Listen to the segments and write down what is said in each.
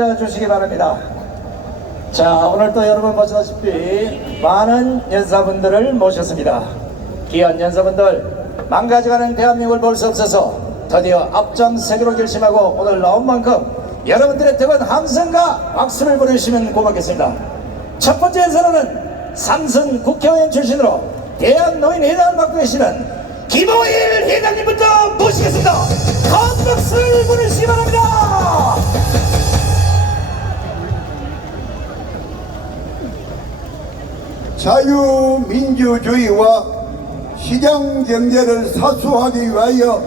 앉아주시기 바랍니다. 자, 오늘 또 여러분 보시다시피 많은 연사분들을 모셨습니다. 귀한 연사분들, 망가져가는 대한민국을 볼 수 없어서 드디어 앞장서기로 결심하고 오늘 나온 만큼 여러분들의 뜨거운 함성과 박수를 보내주시면 고맙겠습니다. 첫 번째 연사로는 삼선 국회의원 출신으로 대한노인회장을 맡고 계시는 김호일 회장님부터 모시겠습니다. 큰 박수를 보내주시기 바랍니다. 자유민주주의와 시장경제를 사수하기 위하여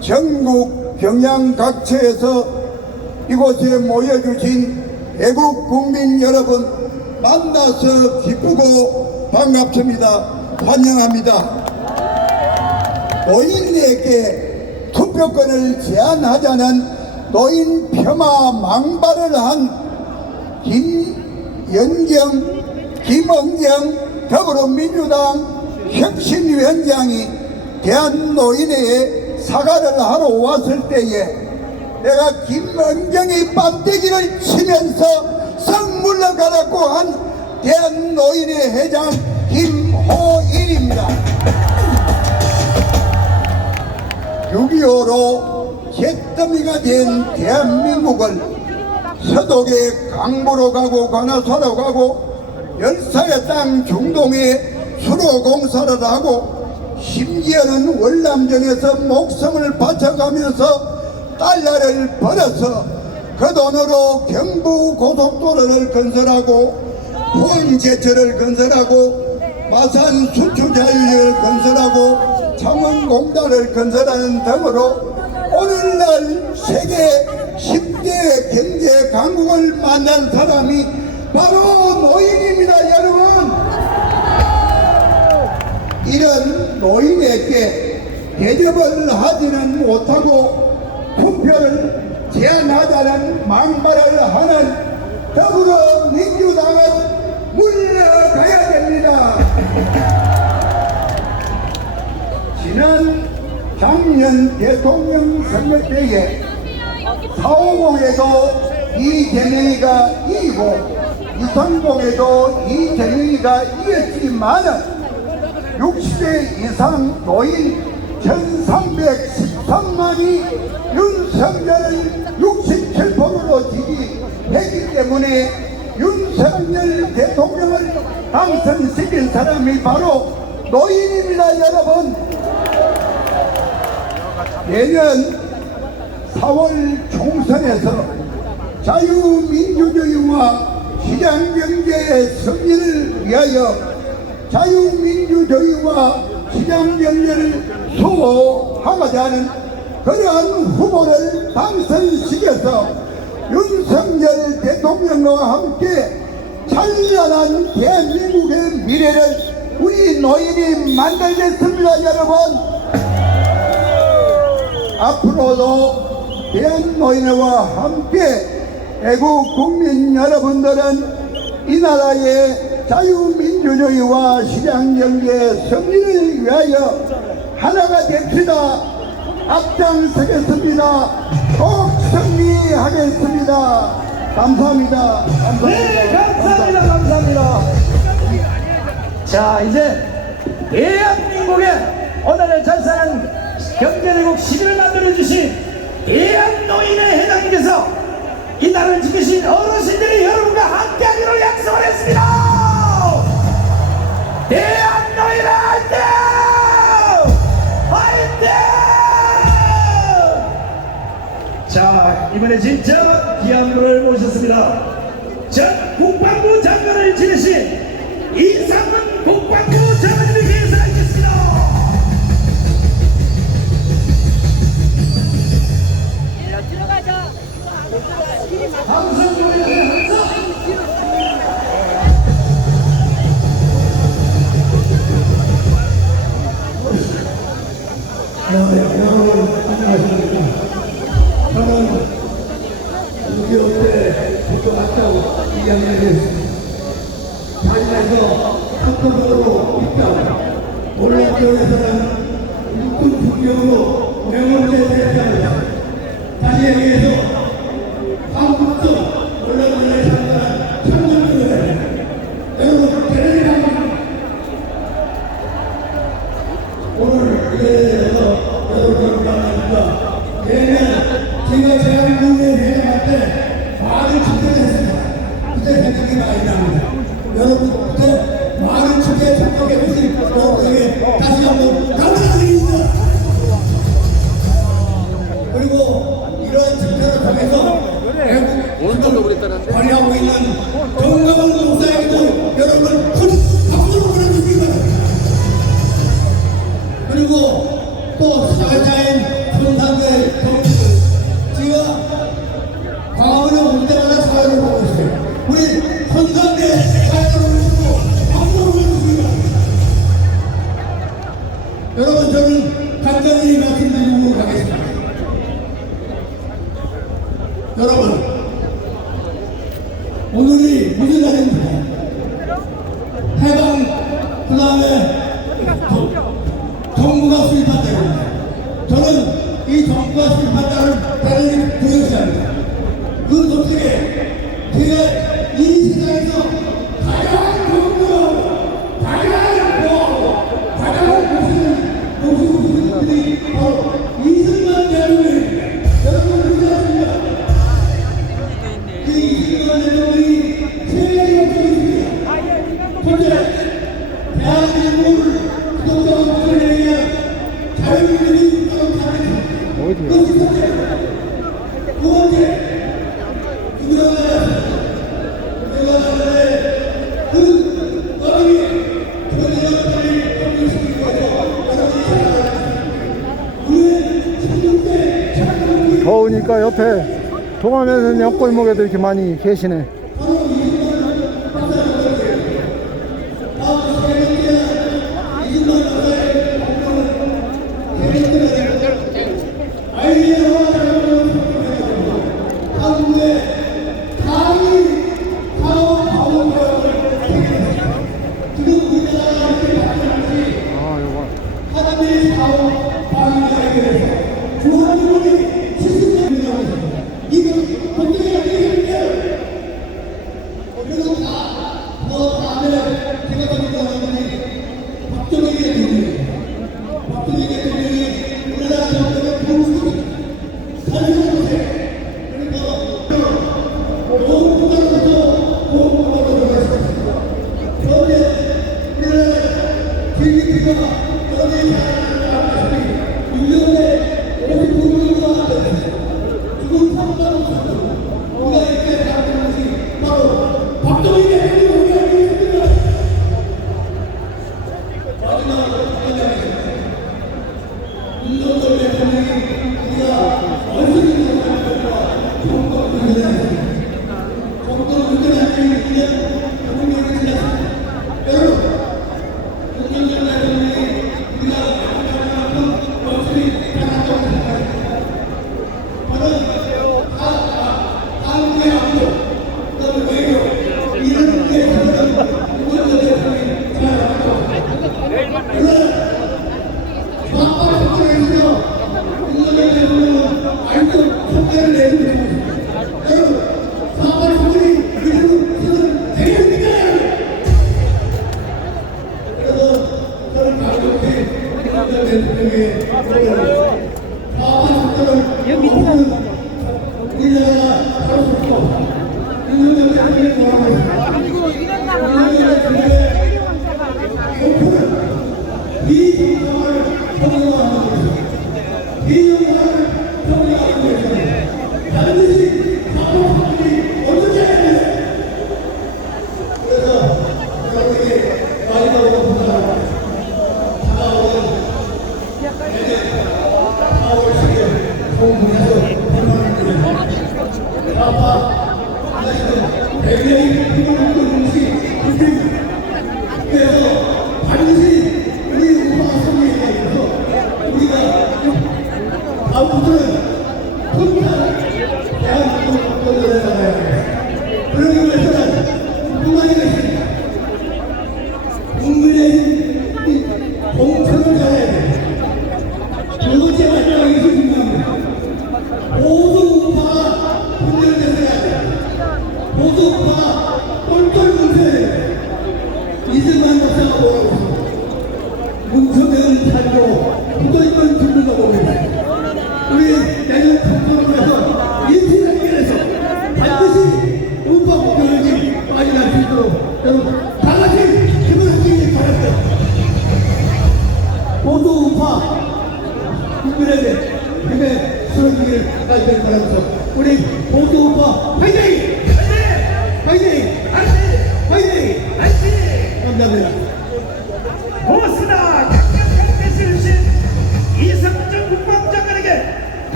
전국 경양 각처에서 이곳에 모여주신 애국 국민 여러분 만나서 기쁘고 반갑습니다. 환영합니다. 노인에게 투표권을 제한하자는 노인 폄하 망발을 한 김은경 더불어민주당 혁신위원장이 대한노인회에 사과를 하러 왔을 때에 내가 김은경이 빤대기를 치면서 성물러 가라고 한 대한노인회 회장 김호일입니다. 6.25로 잿더미가 된 대한민국을 서독의 강보로 가고 관아사로 가고 열사의 땅 중동에 수로공사를 하고 심지어는 월남전에서 목숨을 바쳐가면서 달러를 벌어서 그 돈으로 경부고속도로를 건설하고 포항제철을 건설하고 마산 수출자유를 건설하고 창원공단을 건설하는 등으로 오늘날 세계 10대 경제 강국을 만난 사람이 바로 노인입니다. 여러분, 이런 노인에게 대접을 하지는 못하고 투표를 제한하자는 망발을 하는 더불어민주당은 물러가야 됩니다. 지난 작년 대통령 선거 때에 450에도 이재명이가 이기고 230에도 이재명이가 이겼지만은 60대 이상 노인 1313만이 윤석열을 67%로 지지했기 때문에 윤석열 대통령을 당선시킨 사람이 바로 노인입니다. 여러분, 내년 4월 총선에서 자유민주주의와 시장경제의 승리를 위하여 자유민주주의와 시장경제를 수호하고자 하는 그러한 후보를 당선시켜서 윤석열 대통령과 함께 찬란한 대한민국의 미래를 우리 노인이 만들겠습니다. 여러분, 앞으로도 대한노인회와 함께 애국 국민 여러분들은 이 나라의 자유민주주의와 시장경제 승리를 위하여 하나가 됩시다. 앞장서겠습니다. 꼭 승리하겠습니다. 감사합니다. 네, 감사합니다. 자, 이제 대한민국의 오늘을 절상한 경제대국 시대를 만들어주신 대한노인회 회장님께서 이 나라를 지키신 어르신들이 여러분과 함께하기로 약속을 했습니다. 대한노인회 화이팅! 화이팅! 자, 이번에 진짜 귀한 분을 모셨습니다. 전 국방부 장관을 지내신 이상훈 국방부 장관님께 인사드리겠습니다. 여러분 안녕하십니까. 저는 6.25 때 고등학교 2학년을 했습니다. 자리에서 학교로 입대하고 올라교에서는 육군 중경으로 명월대 대학을 자리에 의해서 한국도 생각이 많이 납니다. 여러분께 많은 축제 참석해 주신 여러분에게 다시 한번 감사드립니다. 그리고 이러한 집회를 통해서 애국 발휘하고 있는 정강훈 목사에게도 여러분 큰 박수를 보내주시기 바랍니다. 그리고 또 사회자인 손상대 정치들 지금 광화문에 올 때마다 사회를 보고 있어요. 우리 손상대 사회를 보고 박수를 보내주시기 바랍니다. 여러분 저는 간단히 말씀드리고 가겠습니다. 여러분 오늘이 무슨 날입니까? 해방 그 다음에 정부가 수립한 때입니다. 저는 이 정부가 수립한 때를 대단히 부여시합니다. 그 도중에 제가 이 세상에서 가장 존경하고 가장 좋아하고 가장 모시는 분들이 바로 이승만 대통령입니다. 여러분 그렇지 않습니까? 이 이승만 대통령이 세계의 목적입니다. 첫째, 대한민국을 구독자와 국민에 의한 자유민주주의 국가로 가겠습니다. 그것이 첫째. 두 번째, 유명한 그 어린이 전쟁을 정리시키기 위해서 여러분이 살아가겠습니다. 더우니까 옆에 동화면은 옆골목에도 이렇게 많이 계시네.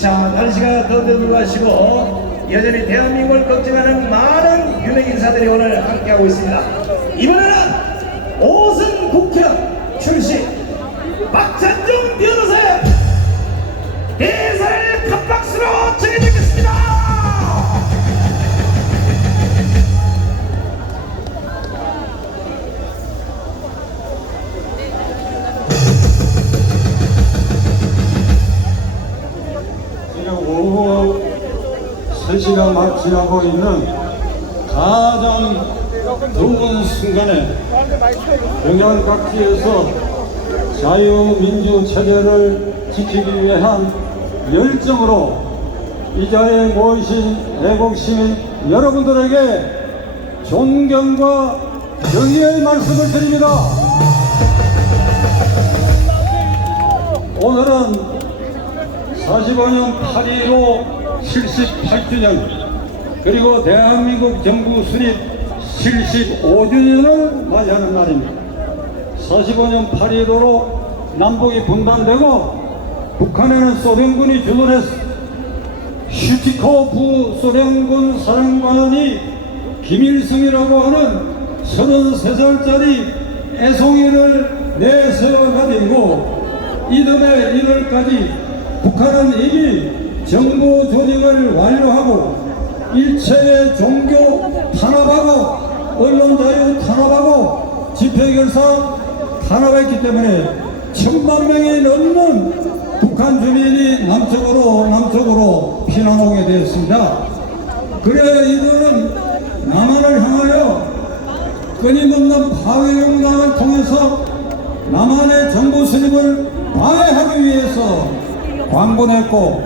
자, 날씨가 더듬고 가시고 여전히 대한민국을 걱정하는 많은 유명 인사들이 오늘 함께하고 있습니다. 이번에는 오승 국회의원 출신 박찬종 변호사의 대사를 큰 박수로 전해드리겠습니다. 지금 오후 3시가 막 지나고 있는 가장 드문 순간에 평양 각지에서 자유민주 체제를 지키기 위한 열정으로 이 자리에 모이신 애국시민 여러분들에게 존경과 경의의 말씀을 드립니다. 오늘은 45년 8.15 78주년 그리고 대한민국 정부 수립 75주년을 맞이하는 날입니다. 45년 8.15로 남북이 분단되고 북한에는 소련군이 주둔해서 슈티코프 소련군 사령관이 김일성이라고 하는 33살짜리 애송이를 내세워가지고 이듬해 1월까지 북한은 이미 정부 조직을 완료하고 일체의 종교 탄압하고 언론 자유 탄압하고 집회 결사 탄압했기 때문에 1000만 명이 넘는 북한 주민이 남쪽으로 피난 오게 되었습니다. 그래 이들은 남한을 향하여 끊임없는 파괴영상을 통해서 남한의 정부 수립을 방해하기 위해서 광분했고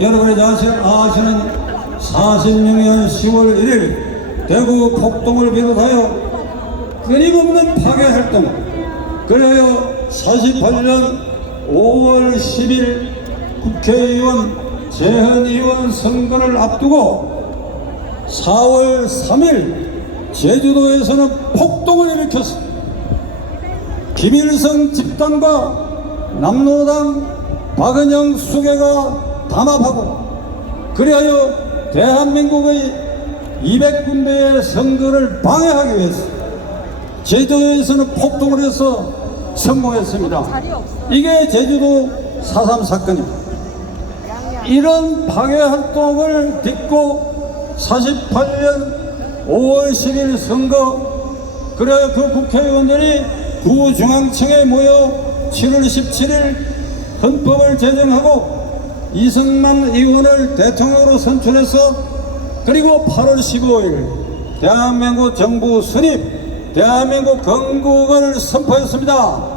여러분이 잘 아시는 46년 10월 1일 대구 폭동을 비롯하여 끊임없는 파괴활동 그래요 48년 5월 10일 국회의원 재헌의원 선거를 앞두고 4월 3일 제주도에서는 폭동을 일으켰습니다. 김일성 집단과 남로당 박은영 수계가 담합하고 그리하여 대한민국의 200군데의 선거를 방해하기 위해서 제주도에서는 폭동을 해서 성공했습니다. 이게 제주도 4.3 사건입니다. 이런 방해 활동을 딛고 48년 5월 10일 선거 그래 그 국회의원들이 구중앙청에 모여 7월 17일 헌법을 제정하고 이승만 의원을 대통령으로 선출해서 그리고 8월 15일 대한민국 정부 수립 대한민국 건국을 선포했습니다.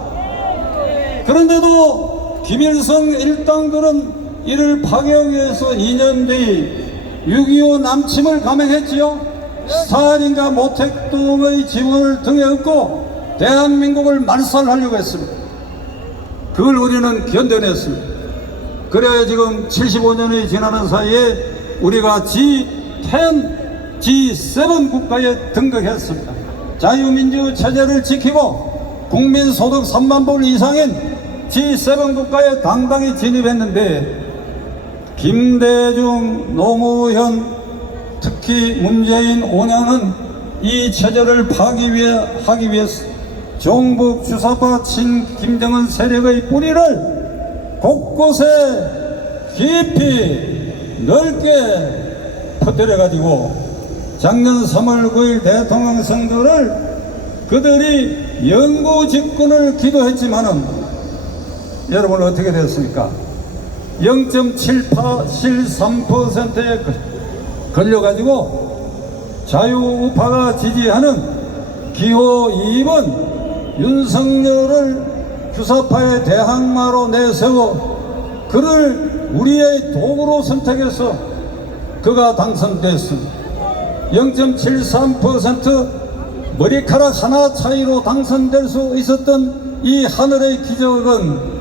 그런데도 김일성 일당들은 이를 파괴하기 위해서 2년 뒤 6.25 남침을 감행했지요. 스탈린과 모택동의 지원을 등에 업고 대한민국을 말살하려고 했습니다. 그걸 우리는 견뎌냈습니다. 그래야 지금 75년이 지나는 사이에 우리가 G10, G7 국가에 등극했습니다. 자유민주 체제를 지키고 국민소득 3만 불 이상인 G7 국가에 당당히 진입했는데 김대중, 노무현, 특히 문재인 5년은 이 체제를 파괴하기 위해서 종북 주사파 친 김정은 세력의 뿌리를 곳곳에 깊이 넓게 퍼뜨려가지고 작년 3월 9일 대통령 선거를 그들이 영구 집권을 기도했지만은 여러분 어떻게 됐습니까? 0.73%에 걸려가지고 자유우파가 지지하는 기호 2번 윤석열을 주사파의 대항마로 내세워 그를 우리의 도구로 선택해서 그가 당선됐습니다. 0.73% 머리카락 하나 차이로 당선될 수 있었던 이 하늘의 기적은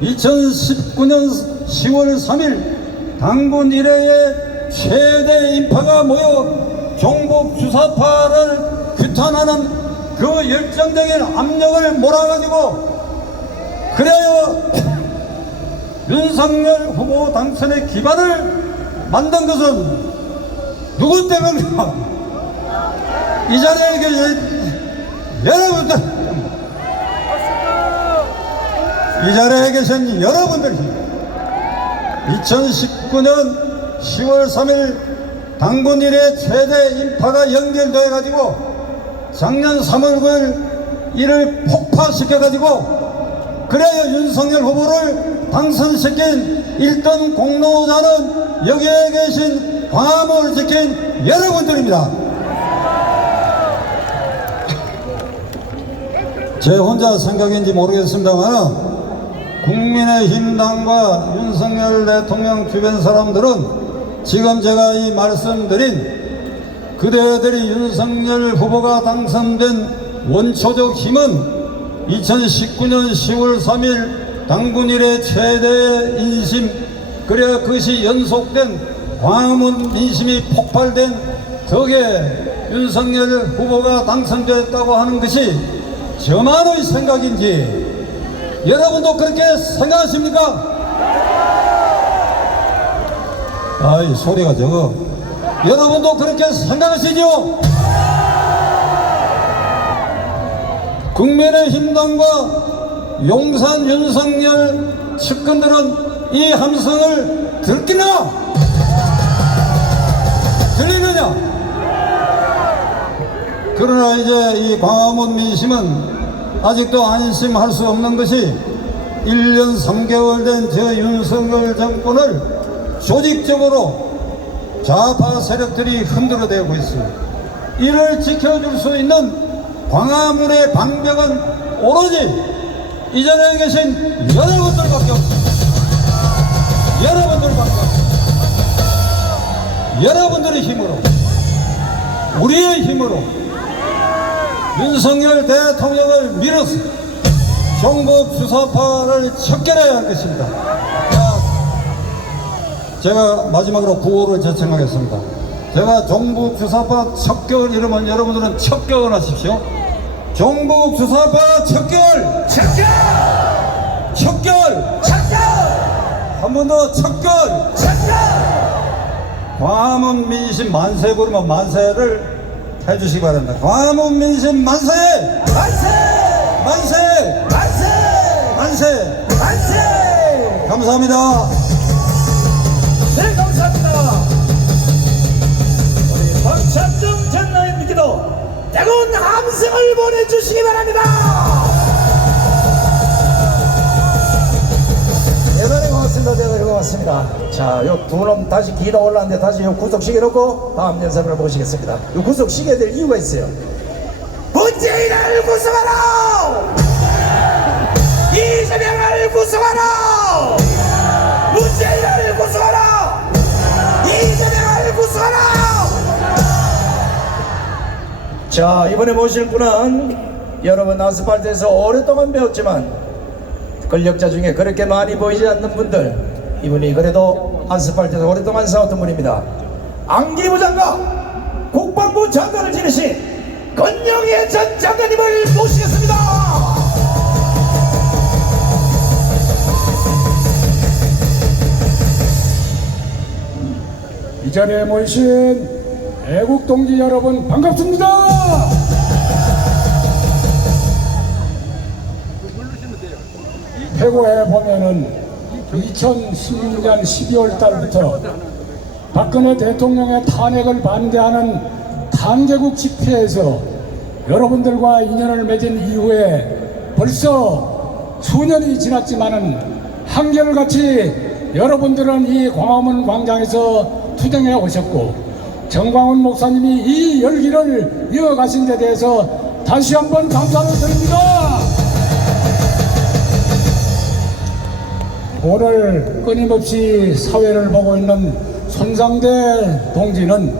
2019년 10월 3일 당군 이래의 최대 인파가 모여 종북 주사파를 규탄하는 그 열정적인 압력을 몰아가지고 그래야 윤석열 후보 당선의 기반을 만든 것은 누구 때문입니까? 이 자리에 계신 여러분들, 이 자리에 계신 여러분들이 2019년 10월 3일 당군 일의 최대 인파가 연결돼 가지고 작년 3월 9일 이를 폭파시켜 가지고 그래야 윤석열 후보를 당선시킨 1등 공로자는 여기에 계신 광화문을 지킨 여러분들입니다. 제 혼자 생각인지 모르겠습니다만 국민의힘 당과 윤석열 대통령 주변 사람들은 지금 제가 이 말씀드린 그대들이 윤석열 후보가 당선된 원초적 힘은 2019년 10월 3일 당군 일의 최대의 인심, 그래야 그것이 연속된 광화문 민심이 폭발된 덕에 윤석열 후보가 당선됐다고 하는 것이 저만의 생각인지 여러분도 그렇게 생각하십니까? 아이 소리가 적어. 여러분도 그렇게 생각하시죠? 국민의힘 당과 용산 윤석열 측근들은 이 함성을 듣기나 들리느냐? 그러나 이제 이 광화문 민심은 아직도 안심할 수 없는 것이 1년 3개월 된 저 윤석열 정권을 조직적으로 좌파 세력들이 흔들어대고 있습니다. 이를 지켜줄 수 있는 광화문의 방벽은 오로지 이 자리에 계신 여러분들밖에 없습니다. 여러분들밖에 없습니다. 여러분들의 힘으로, 우리의 힘으로 윤석열 대통령을 밀어서 종북 주사파를 척결해야 할 것입니다. 제가 마지막으로 구호를 제청하겠습니다. 제가 종북 주사파 척결 이러면 여러분들은 척결 하십시오. 종북 주사파 척결! 척결! 척결! 척결! 한 번 더 척결! 척결! 광화문 민심 만세 부르면 만세를 해주시기 바랍니다. 광화문 민심 만세! 만세! 만세! 만세! 만세! 만세! 감사합니다. 네, 감사합니다. 우리 박찬중 전 의원님께도 뜨거운 함성을 보내주시기 바랍니다. 대단히 고맙습니다. 대단히 고맙습니다. 자, 요 두 놈 다시 기가 올라왔는데 다시 요 구속시계 놓고 다음 연설을 보시겠습니다. 요 구속시계 될 이유가 있어요. 문재인을 구속하라! 이재명을 구속하라! 문재인을 구속하라! 이재명을 구속하라! 자, 이번에 모실 분은 여러분 아스팔트에서 오랫동안 배웠지만 권력자 중에 그렇게 많이 보이지 않는 분들, 이분이 그래도 아스팔트에서 오랫동안 싸웠던 분입니다. 안기부 장관, 국방부 장관을 지내신 권영애 전 장관님을 모시겠습니다. 이 자리에 모이신 애국 동지 여러분 반갑습니다. 태고에 보면은 2016년 12월 달부터 박근혜 대통령의 탄핵을 반대하는 단계국 집회에서 여러분들과 인연을 맺은 이후에 벌써 수년이 지났지만은 한결같이 여러분들은 이 광화문 광장에서 투쟁해 오셨고 정광훈 목사님이 이 열기를 이어가신 데 대해서 다시 한번 감사를 드립니다. 오늘 끊임없이 사회를 보고 있는 손상대 동지는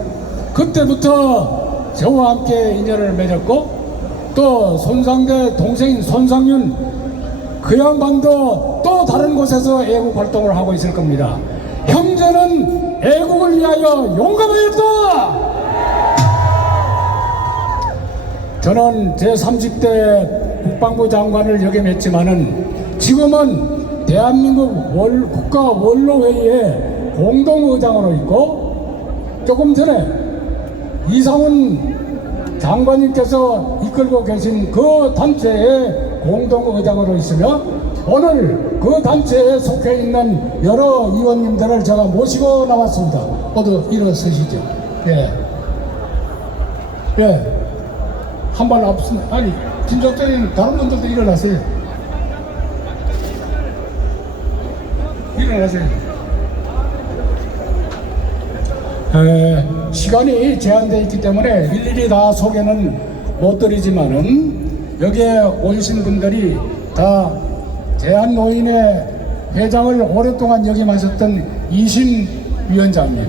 그때부터 저와 함께 인연을 맺었고 또 손상대 동생인 손상윤 그 양반도 또 다른 곳에서 애국 활동을 하고 있을 겁니다. 형제는 애국을 위하여 용감하였다. 저는 제30대 국방부 장관을 역임했지만은 지금은 대한민국 국가 원로회의의 공동의장으로 있고, 조금 전에 이상훈 장관님께서 이끌고 계신 그 단체의 공동의장으로 있으며, 오늘 그 단체에 속해 있는 여러 의원님들을 제가 모시고 나왔습니다. 모두 일어서시죠. 예. 예. 한 발 앞서, 아니, 김정태님, 다른 분들도 일어나세요. 일어나세요. 시간이 제한되어 있기 때문에 일일이 다 소개는 못 드리지만은, 여기에 오신 분들이 다 대한노인의 회장을 오랫동안 역임하셨던 이심 위원장님,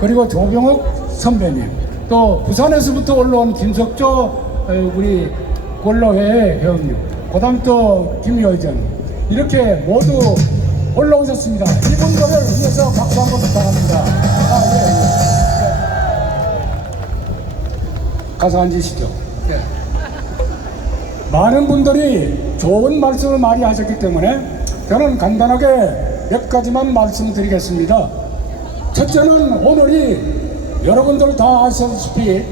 그리고 조병옥 선배님, 또 부산에서부터 올라온 김석조 우리 원로회 회원님, 그 다음 또 김여정, 이렇게 모두 올라오셨습니다. 이분들을 위해서 박수 한번 부탁합니다. 가서 앉으시죠. 예. 많은 분들이 좋은 말씀을 많이 하셨기 때문에 저는 간단하게 몇 가지만 말씀드리겠습니다. 첫째는 오늘이 여러분들 다 아시다시피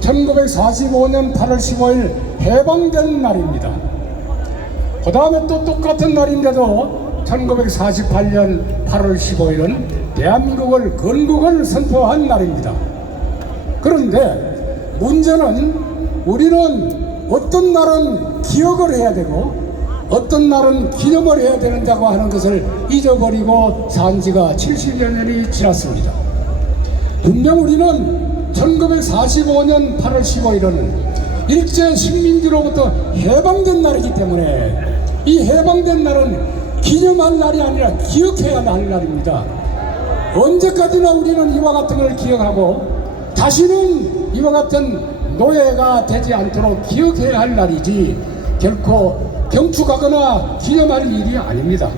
1945년 8월 15일 해방된 날입니다. 그 다음에 또 똑같은 날인데도 1948년 8월 15일은 대한민국을 건국을 선포한 날입니다. 그런데 문제는 우리는 어떤 날은 기억을 해야 되고 어떤 날은 기념을 해야 된다고 하는 것을 잊어버리고 산 지가 70여 년이 지났습니다. 분명 우리는 1945년 8월 15일은 일제 식민지로부터 해방된 날이기 때문에 이 해방된 날은 기념할 날이 아니라 기억해야 할 날입니다. 언제까지나 우리는 이와 같은 걸 기억하고 다시는 이와 같은 노예가 되지 않도록 기억해야 할 날이지 결코 경축하거나 기념할 일이 아닙니다.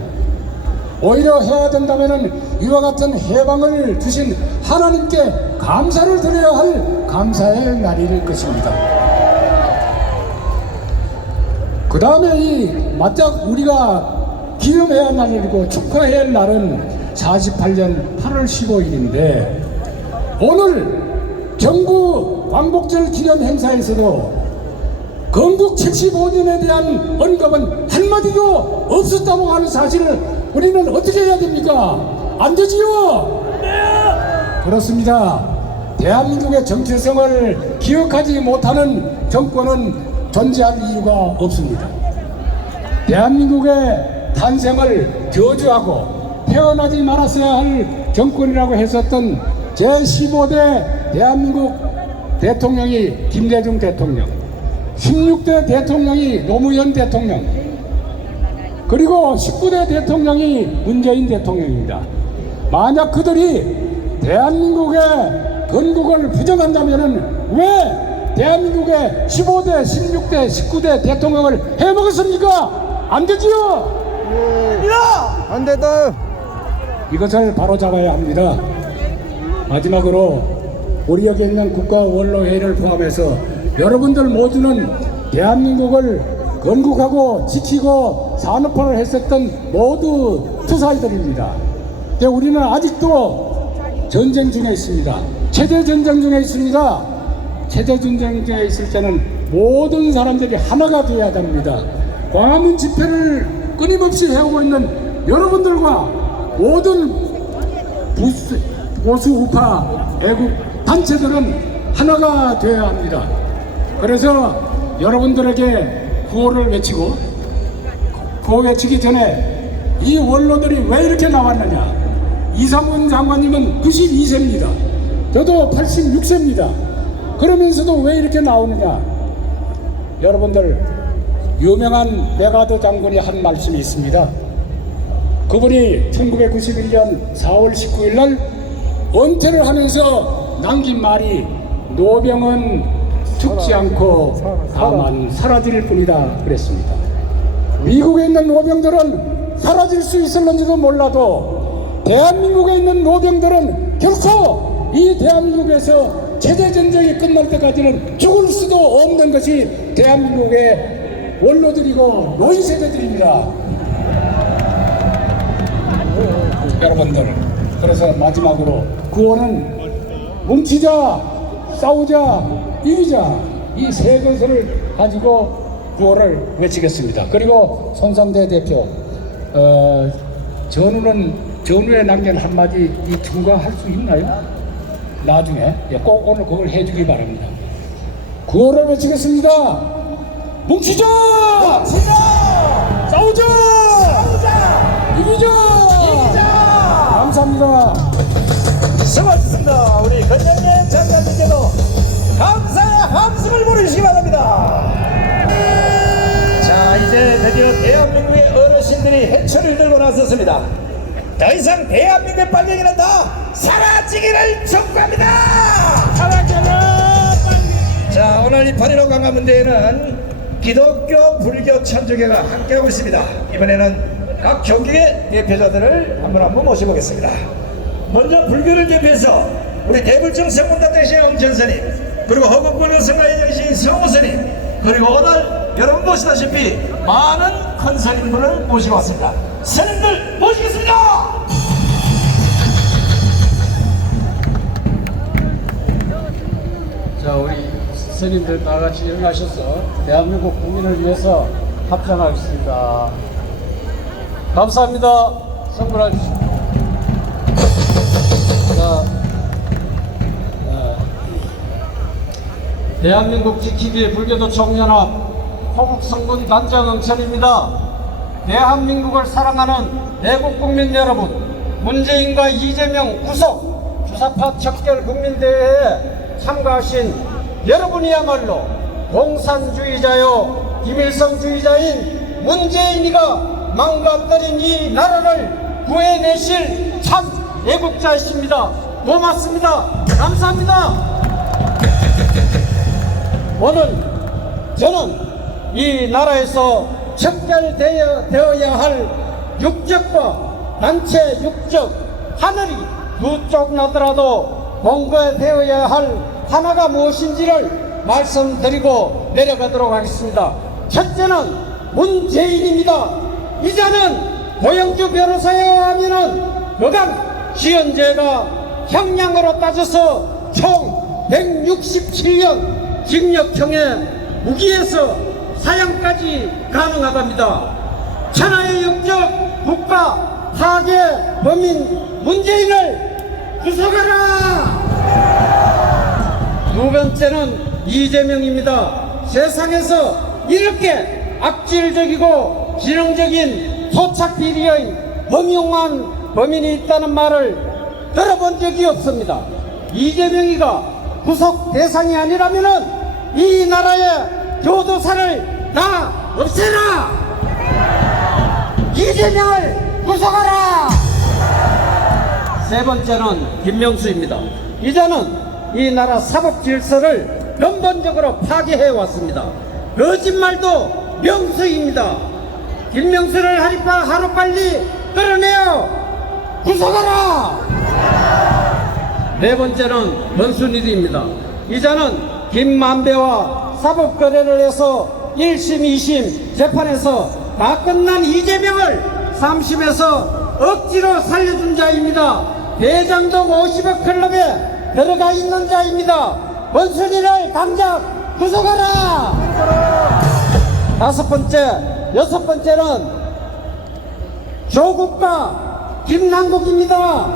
오히려 해야 된다면 이와 같은 해방을 주신 하나님께 감사를 드려야 할 감사의 날일 것입니다. 그 다음에 이 맞짝 우리가 기념해야 할 날이고 축하해야 할 날은 48년 8월 15일인데 오늘 경구 광복절 기념 행사에서도 건국 75년에 대한 언급은 한마디도 없었다고 하는 사실을 우리는 어떻게 해야 됩니까? 안 되지요? 그렇습니다. 대한민국의 정체성을 기억하지 못하는 정권은 존재할 이유가 없습니다. 대한민국의 탄생을 저주하고 태어나지 말았어야 할 정권이라고 했었던 제15대 대한민국 대통령이 김대중 대통령, 16대 대통령이 노무현 대통령, 그리고 19대 대통령이 문재인 대통령입니다. 만약 그들이 대한민국의 건국을 부정한다면 왜 대한민국의 15대, 16대, 19대 대통령을 해먹었습니까? 안 되지요? 안 된다. 이것을 바로잡아야 합니다. 마지막으로 우리 여기 있는 국가원로회의를 포함해서 여러분들 모두는 대한민국을 건국하고 지키고 산업화를 했었던 모두 투사이들입니다. 근데 우리는 아직도 전쟁 중에 있습니다. 체제전쟁 중에 있습니다. 체제전쟁 중에 있을 때는 모든 사람들이 하나가 되어야 됩니다. 광화문 집회를 끊임없이 해오고 있는 여러분들과 모든 보수 우파 애국 단체들은 하나가 되어야 합니다. 그래서 여러분들에게 구호를 외치고 구호 외치기 전에 이 원로들이 왜 이렇게 나왔느냐. 이상훈 장관님은 92세입니다. 저도 86세입니다. 그러면서도 왜 이렇게 나오느냐. 여러분들 유명한 메가드 장군이 한 말씀이 있습니다. 그분이 1991년 4월 19일 날 은퇴를 하면서 남긴 말이 노병은 죽지 않고 다만 사라질 뿐이다 그랬습니다. 미국에 있는 노병들은 사라질 수 있을런지도 몰라도 대한민국에 있는 노병들은 결코 이 대한민국에서 체제전쟁이 끝날 때까지는 죽을 수도 없는 것이 대한민국의 원로들이고 노인세대들입니다. 여러분들. 그래서 마지막으로 구호는 뭉치자, 싸우자, 이기자, 이 세 것을 가지고 구호를 외치겠습니다. 그리고 손상대 대표, 전후에 남긴 한마디 이 증거할 수 있나요? 나중에 꼭 오늘 그걸 해주기 바랍니다. 구호를 외치겠습니다. 뭉치자! 싸우자! 이기자! 감사합니다. 수고하셨습니다. 우리 건영래 장관님께도 감사의 함성을 보내주시기 바랍니다. 자, 이제 드디어 대한민국의 어르신들이 해초를 들고 나섰습니다. 더 이상 대한민국의 빨갱이는 다 사라지기를 촉구합니다. 자, 오늘 이 8.15 강화문대회는 기독교, 불교, 천주교가 함께하고 있습니다. 이번에는 각 종교의 대표자들을 한번 모셔보겠습니다. 먼저 불교를 대표해서 우리 대불정 성문단 대신 엄천스님, 그리고 허공불교 성가의 정신 성우스님, 그리고 오늘 여러분 보시다시피 많은 큰 스님들을 모시고 왔습니다. 스님들 모시겠습니다. 자, 우리 스님들 다 같이 일어나셔서 대한민국 국민을 위해서 합장하겠습니다. 감사합니다. 성불하십시오. 자, 대한민국 지키기 불교도 총연합 호국성군 단장 응천입니다. 대한민국을 사랑하는 애국 국민 여러분, 문재인과 이재명 구속 주사파 척결 국민대회에 참가하신 여러분이야말로 공산주의자요 김일성주의자인 문재인이가 망가뜨린 이 나라를 구해내실 참 애국자이십니다. 고맙습니다. 감사합니다. 오늘 저는 이 나라에서 척결되어야 할 육적과 단체 육적 하늘이 두 쪽 나더라도 공거되어야 할 하나가 무엇인지를 말씀드리고 내려가도록 하겠습니다. 첫째는 문재인입니다. 이자는 고영주 변호사에 의하면은 여간 지연죄가 형량으로 따져서 총 167년 징역형에 무기에서 사형까지 가능하답니다. 천하의 역적 국가 파괴 범인 문재인을 구속하라! 두 번째는 이재명입니다. 세상에서 이렇게 악질적이고 지능적인 토착 비리의 범용한 범인이 있다는 말을 들어본 적이 없습니다. 이재명이가 구속 대상이 아니라면은 이 나라의 교도사를 다 없애라! 이재명을 구속하라! 세 번째는 김명수입니다. 이자는 이 나라 사법 질서를 근본적으로 파괴해 왔습니다. 거짓말도 명수입니다. 김명수를 하루빨리 끌어내어 구속하라! 네 번째는 원순일입니다. 이자는 김만배와 사법거래를 해서 1심, 2심 재판에서 다 끝난 이재명을 3심에서 억지로 살려준 자입니다. 대장동 50억 클럽에 들어가 있는 자입니다. 원순이를 당장 구속하라! 여섯 번째는 조국과 김남국입니다.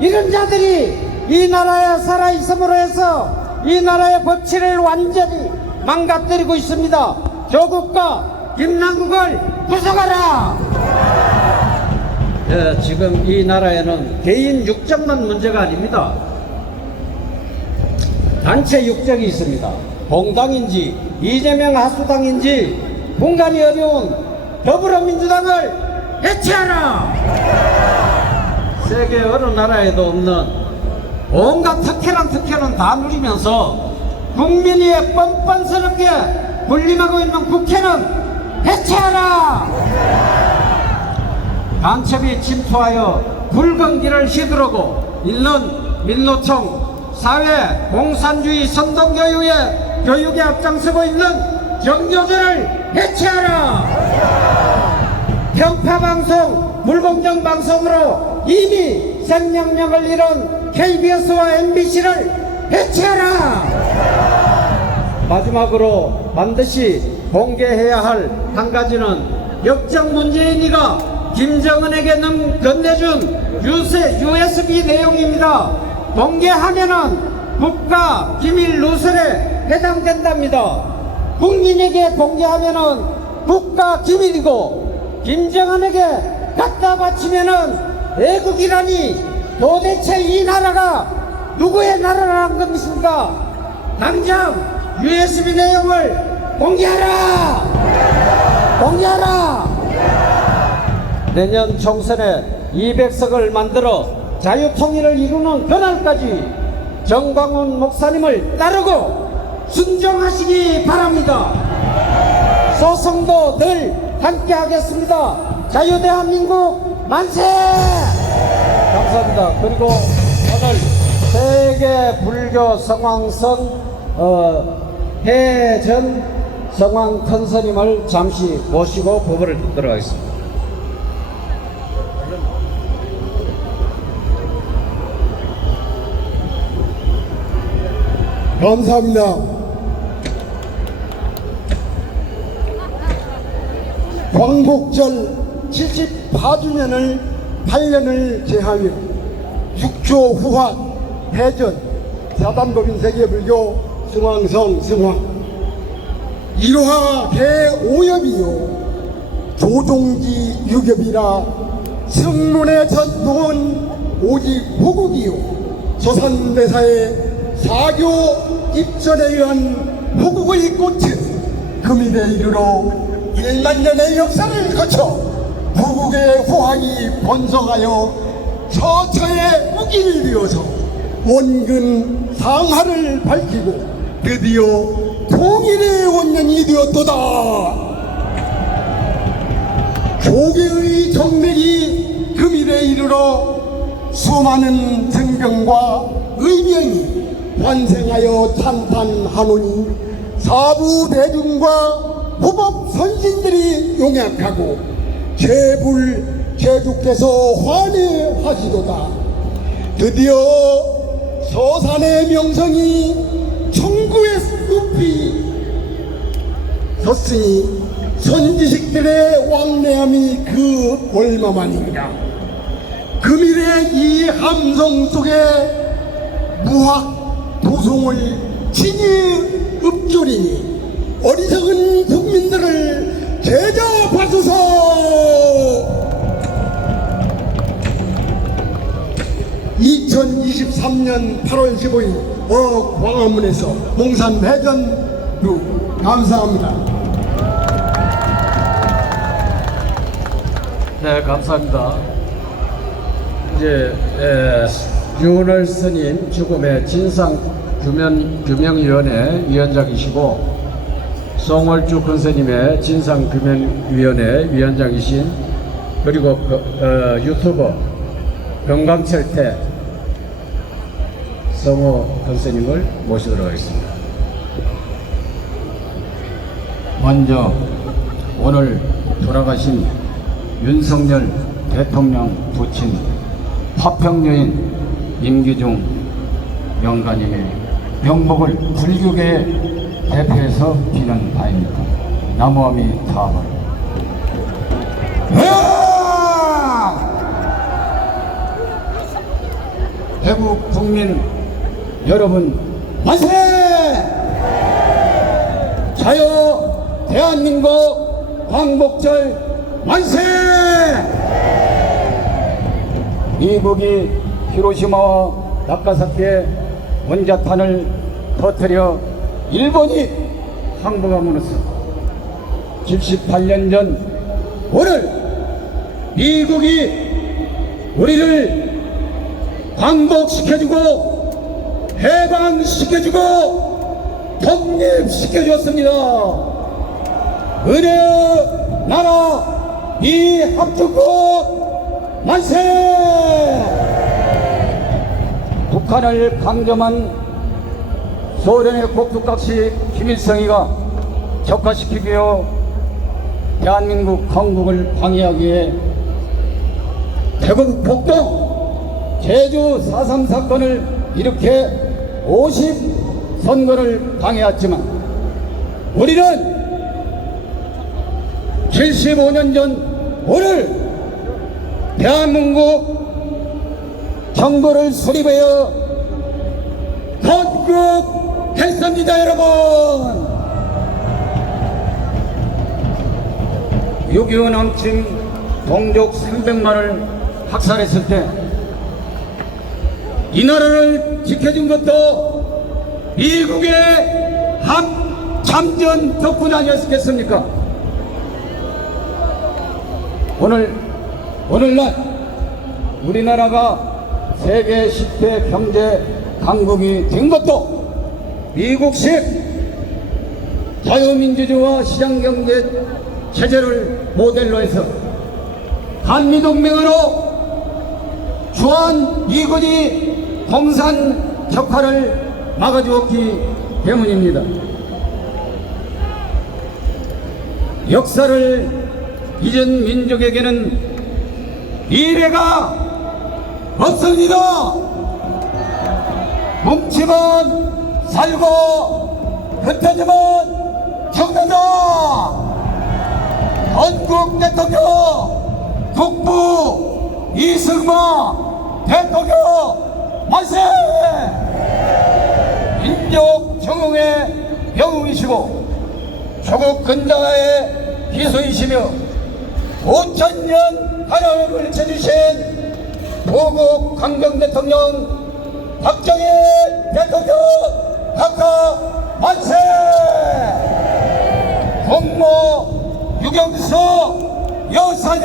이런 자들이 이 나라에 살아있음으로 해서 이 나라의 법치를 완전히 망가뜨리고 있습니다. 조국과 김남국을 구속하라! 지금 이 나라에는 개인 육적만 문제가 아닙니다. 단체 육적이 있습니다. 공당인지 이재명 하수당인지 분간이 어려운 더불어민주당을 해체하라! 세계 어느 나라에도 없는 온갖 특혜는 다 누리면서 국민이 뻔뻔스럽게 군림하고 있는 국회는 해체하라! 간첩이 침투하여 붉은 길을 휘두르고 있는 민노총 사회 공산주의 선동교육에 앞장서고 있는 정교조를 해체하라! 편파방송 불공정 방송으로 이미 생명력을 잃은 KBS와 MBC를 해체하라. 마지막으로 반드시 공개해야 할 한 가지는 역적 문재인이가 김정은에게 건네준 USB 내용입니다. 공개하면은 국가 기밀 누설에 해당된답니다. 국민에게 공개하면은 국가 기밀이고 김정은에게 갖다 바치면은 애국이라니 도대체 이 나라가 누구의 나라라는 것입니까? 당장 USB 내용을 공개하라! 공개하라! 내년 총선에 200석을 만들어 자유통일을 이루는 그날까지 정광훈 목사님을 따르고 순종하시기 바랍니다. 소송도 늘 함께 하겠습니다. 자유대한민국 만세! 감사합니다. 그리고 오늘 세계 불교 성황성 해전 성황 큰 스님을 잠시 모시고 법을 듣도록 하겠습니다. 감사합니다. 광복절 74주년을 8년을 제하며 6조 후환 해전 사단법인 세계불교 성황성 성황 이로하 개5엽이요 조동지 유ገብ이라 성문의 전통은 오직 호국이요 조선대사의 사교 입전에 의한 호국의 꽃은 금일에 이르러 1만 년의 역사를 거쳐 부국의 후황이 번성하여 처처의 우기를 이어서 원근 상하를 밝히고 드디어 통일의 원년이 되었도다. 조계의 정맥이 금일에 이르러 수많은 정병과 의병이 환생하여 찬탄하노니 사부 대중과 후법 선신들이 용약하고 제불 제주께서 환해하시도다. 드디어 서산의 명성이 천구의 숲이 섰으니 선지식들의 왕래함이 그 얼마만이냐. 금일의 이 함성 속에 무학 도송을 친히 읍조리니 어리석은 국민들을 제자하소서. 2023년 8월 15일 광화문에서 몽산 회전루 감사합니다. 네, 감사합니다. 이제 윤월 스님 죽음의 진상 규명위원회 위원장이시고 송월주 큰스님의 진상 규명위원회 위원장이신 그리고 유튜버 금강철태 성호 큰스님을 모시도록 하겠습니다. 먼저 오늘 돌아가신 윤석열 대통령 부친 화평여인 임기중 영가님의 명복을 불교계 대표해서 비는 바입니다. 나무아미 타월. 대국 국민 여러분 만세! 자유 대한민국 광복절 만세! 미국이 히로시마와 나가사키에 원자탄을 터뜨려 일본이 항복함으로써 78년 전 오늘 미국이 우리를 광복시켜주고 해방시켜주고 독립시켜주었습니다. 은혜의 나라 이 합중국 만세! 북한을 강점한 소련의 국tuk각시 김일성이가 격화시키기 위해 대한민국 건국을 방해하기 위해 태국 폭동, 제주 4.3 사건을 일으켜 50선거를 방해했지만 우리는 75년 전 오늘 대한민국 정부를 수립하여 건국했습니다. 여러분, 6.25 남침 동족 300만을 학살했을 때 이 나라를 지켜준 것도 미국의 참전 덕분 아니었겠습니까? 오늘날 우리나라가 세계 10대 경제 강국이 된 것도 미국식 자유민주주의와 시장경제 체제를 모델로 해서 한미동맹으로 주한 미군이 공산 격파를 막아주었기 때문입니다. 역사를 잊은 민족에게는 미래가 없습니다. 뭉치면 살고 흩어지면 죽는다. 건국 대통령 국부 이승만 대통령 만세! 민족 정흥의 영웅이시고 조국 근대화의 기수이시며 5000년 한옥을 쳐주신 보국 강경 대통령 박정희 대통령 각하 만세! 공모 유경수 여사님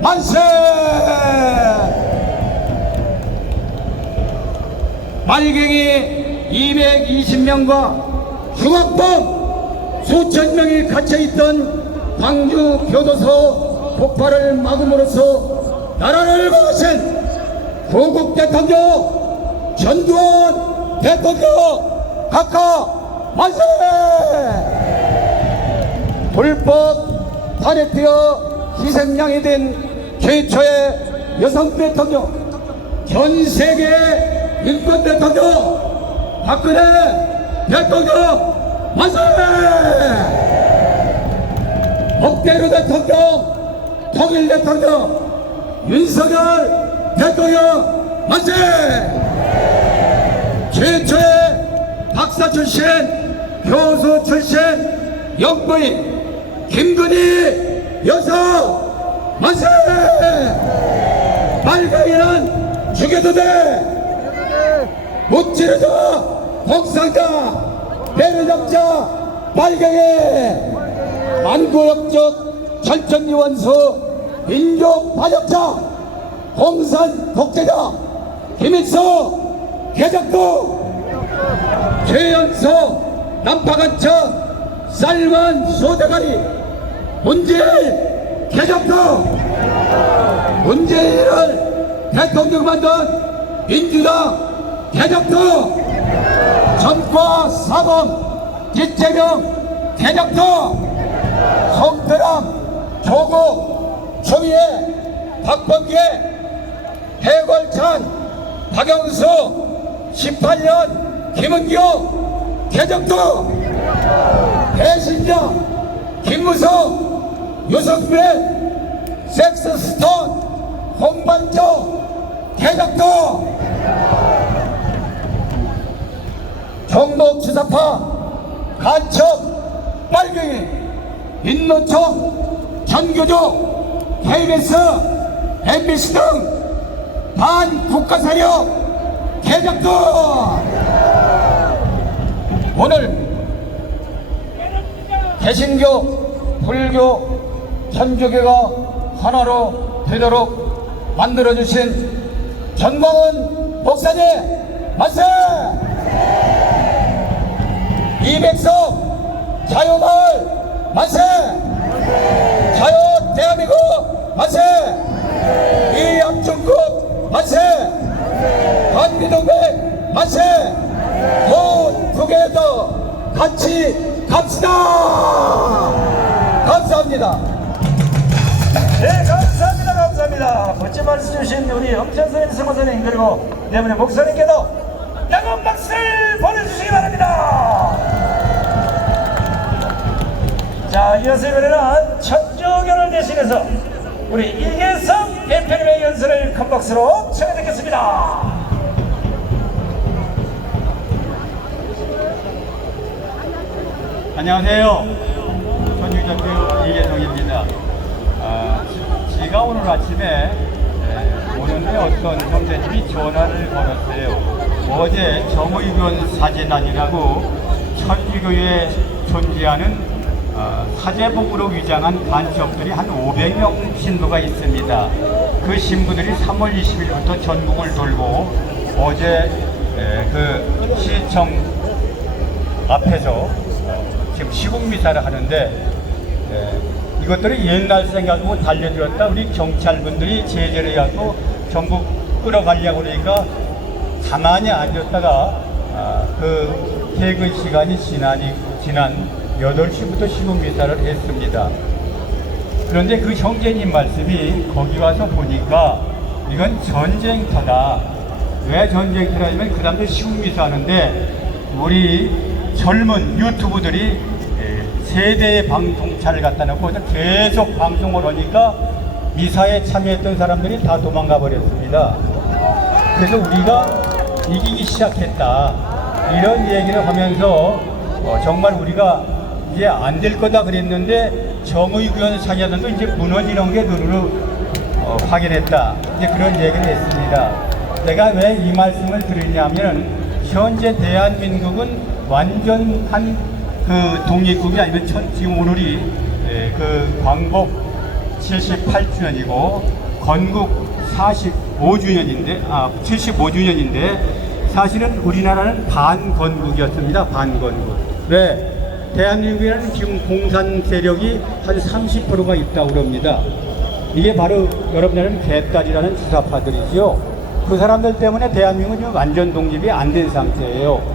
만세! 말갱이 220명과 흉악범 수천 명이 갇혀있던 광주 교도소 폭발을 막음으로써 나라를 거신 조국 대통령 전두환 대통령 각하 만세! 불법 탄핵되어 희생양이 된 최초의 여성 대통령, 전 세계 인권 대통령 박근혜 대통령 만세! 박대로 대통령, 통일 대통령 윤석열 대통령 만세! 최초의 박사 출신, 교수 출신 영부인 김건희 여사 만세! 말갱이는 죽여도 돼! 무찌르자 공상자 배려잡자 말갱이 만구역적 철전유원수 민족파격자 공산 독재자 김일성 개작도 최연소 난파간첩 쌀만 소대가리 문재인 개작도 문재인을 대통령 만든 민주당 개작도 전과 사범 이재명 개작도 송태람 조국 초위에 박범계 해골찬 박영수 18년 김은교 개작도 배신자 김무성 유승민 섹스스톤 홍반조 개작도 경북주사파 간첩 빨갱이 인노총 전교조 KBS MBC 등 반국가세력 개작도 오늘 개신교, 불교, 천주교가 하나로 되도록 만들어주신 전광훈 목사님 만세! 이백석 자유마을 만세! 자유 대한민국 만세! 이암중국 만세! 한미동맹 만세! 투게더 같이 갑시다! 감사합니다. 네, 감사합니다. 감사합니다. 멋진 말씀 주신 우리 엄천 선생님, 승호 선생님, 그리고 대문의 목사님께도 뜨거운 박수를 보내주시기 바랍니다. 자, 이어서 이번에는 천주교를 대신해서 우리 이계성 대표님의 연설을 큰 박수로 청해 듣겠습니다. 안녕하세요. 천주교교 이계성입니다. 제가 오늘 아침에 오는데 어떤 형제님이 전화를 걸었어요. 어제 정의변 사제단이라고 천주교에 존재하는 사제복으로 위장한 간첩들이 한 500명 신부가 있습니다. 그 신부들이 3월 20일부터 전국을 돌고 어제 그 시청 앞에서 지금 시국미사를 하는데 이것들이 옛날 생각하고 달려들었다. 우리 경찰분들이 제재를 해갖고 전부 끌어가려고 그러니까 가만히 앉았다가 그 퇴근 시간이 지난 8시부터 시국미사를 했습니다. 그런데 그 형제님 말씀이 거기 와서 보니까 이건 전쟁터다. 왜 전쟁터라면 그 다음에 시국미사 하는데 우리 젊은 유튜브들이 세대의 방송차를 갖다 놓고 계속 방송을 하니까 미사에 참여했던 사람들이 다 도망가 버렸습니다. 그래서 우리가 이기기 시작했다. 이런 얘기를 하면서 정말 우리가 이제 안 될 거다 그랬는데 정의구현 사제단도 이제 무너지는 게 눈으로 확인했다. 이제 그런 얘기를 했습니다. 제가 왜 이 말씀을 드리냐면 현재 대한민국은 완전한 그 독립국이 아니면 지금 오늘이 그 광복 78주년이고 건국 75주년인데 사실은 우리나라는 반건국이었습니다. 반건국. 왜? 대한민국에는 지금 공산 세력이 한 30%가 있다고 그럽니다. 이게 바로 여러분들은 개딸이라는 주사파들이죠. 그 사람들 때문에 대한민국은 지금 완전 독립이 안 된 상태예요.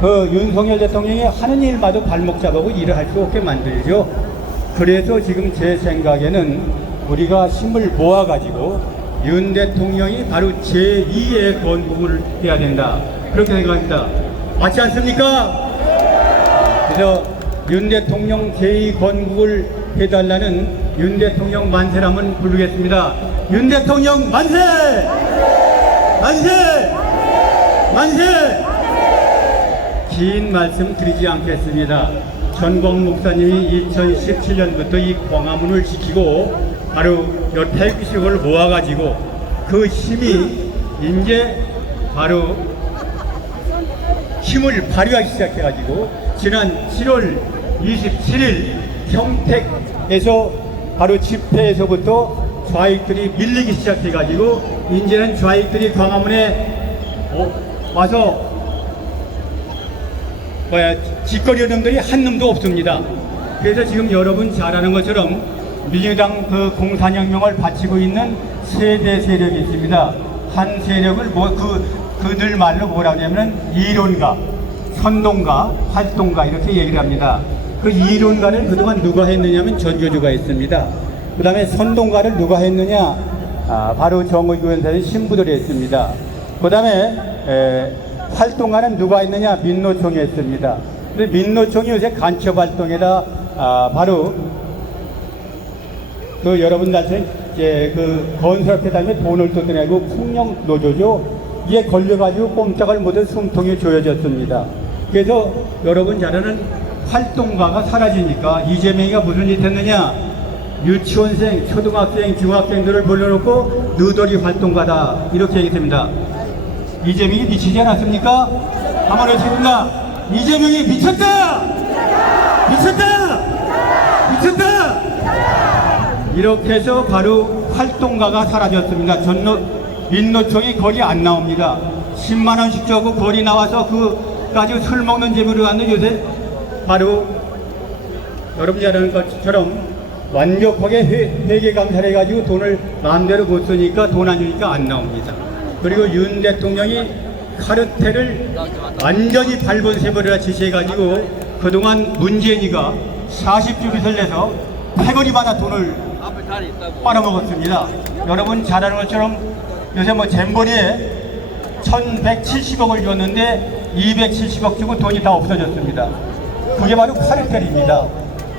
그 윤석열 대통령이 하는 일마다 발목 잡아고 일을 할 수 없게 만들죠. 그래서 지금 제 생각에는 우리가 힘을 모아가지고 윤 대통령이 바로 제2의 건국을 해야 된다. 그렇게 생각합니다. 맞지 않습니까? 그래서 윤 대통령 제2 건국을 해달라는 윤 대통령 만세를 한번 부르겠습니다. 윤 대통령 만세! 만세! 만세! 긴 말씀 드리지 않겠습니다. 전광 목사님이 2017년부터 이 광화문을 지키고 바로 태극식을 모아가지고 그 힘이 이제 바로 힘을 발휘하기 시작해가지고 지난 7월 27일 평택에서 바로 집회에서부터 좌익들이 밀리기 시작해가지고 이제는 좌익들이 광화문에 와서 짓거리 놈들이 한 놈도 없습니다. 그래서 지금 여러분 잘 아는 것처럼 민주당 그 공산혁명을 바치고 있는 세대 세력이 있습니다. 한 세력을 그들 말로 뭐라고 하냐면 이론가, 선동가, 활동가 이렇게 얘기를 합니다. 그 이론가를 그동안 누가 했느냐면 전교조가 했습니다. 그 다음에 선동가를 누가 했느냐? 바로 정의교회에서 신부들이 했습니다. 그 다음에 활동가는 누가 했느냐? 민노총이 했습니다. 근데 민노총이 요새 간첩 활동에다 바로 그 여러분들한테 이제 그 건설업체 돈을 또 내고 풍령 노조죠. 이에 걸려가지고 꼼짝을 못해 숨통이 조여졌습니다. 그래서 여러분 잘 아는 활동가가 사라지니까 이재명이가 무슨 짓 했느냐? 유치원생, 초등학생, 중학생들을 불러놓고 너덜이 활동가다 이렇게 얘기했습니다. 이재명이 미치지 않았습니까? 한번 해주십니다. 이재명이 미쳤다! 미쳤다! 미쳤다! 이렇게 해서 바로 활동가가 사라졌습니다. 민노총이 거리 안 나옵니다. 10만원씩 주고 거리 나와서 그까지 술 먹는 재미로 왔는데 요새 바로 여러분이 아는 것처럼 완벽하게 회계 감사를 해가지고 돈을 마음대로 못 쓰니까 돈 안 주니까 안 나옵니다. 그리고 윤 대통령이 카르텔을 완전히 밟은 세벌이라 지시해가지고 그동안 문재인이가 40주 빚을 내서 패거리마다 돈을 빨아먹었습니다. 여러분 잘 아는 것처럼 요새 뭐 잼버리에 1170억을 줬는데 270억 주고 돈이 다 없어졌습니다. 그게 바로 카르텔입니다.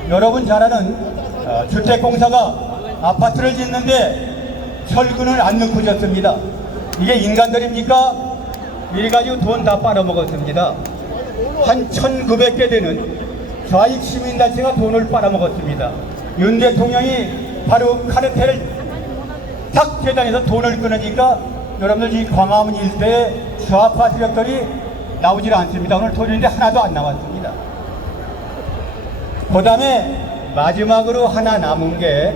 여러분 잘 아는 주택공사가 아파트를 짓는데 철근을 안 넣고 짓습니다. 이게 인간들입니까? 이래 가지고 돈 다 빨아먹었습니다. 한 1900개 되는 좌익 시민단체가 돈을 빨아먹었습니다. 윤 대통령이 바로 카르텔을 딱 계단에서 돈을 끊으니까 여러분들 이 광화문 일대에 좌파 세력들이 나오질 않습니다. 오늘 토요일인데 하나도 안 나왔습니다. 그 다음에 마지막으로 하나 남은 게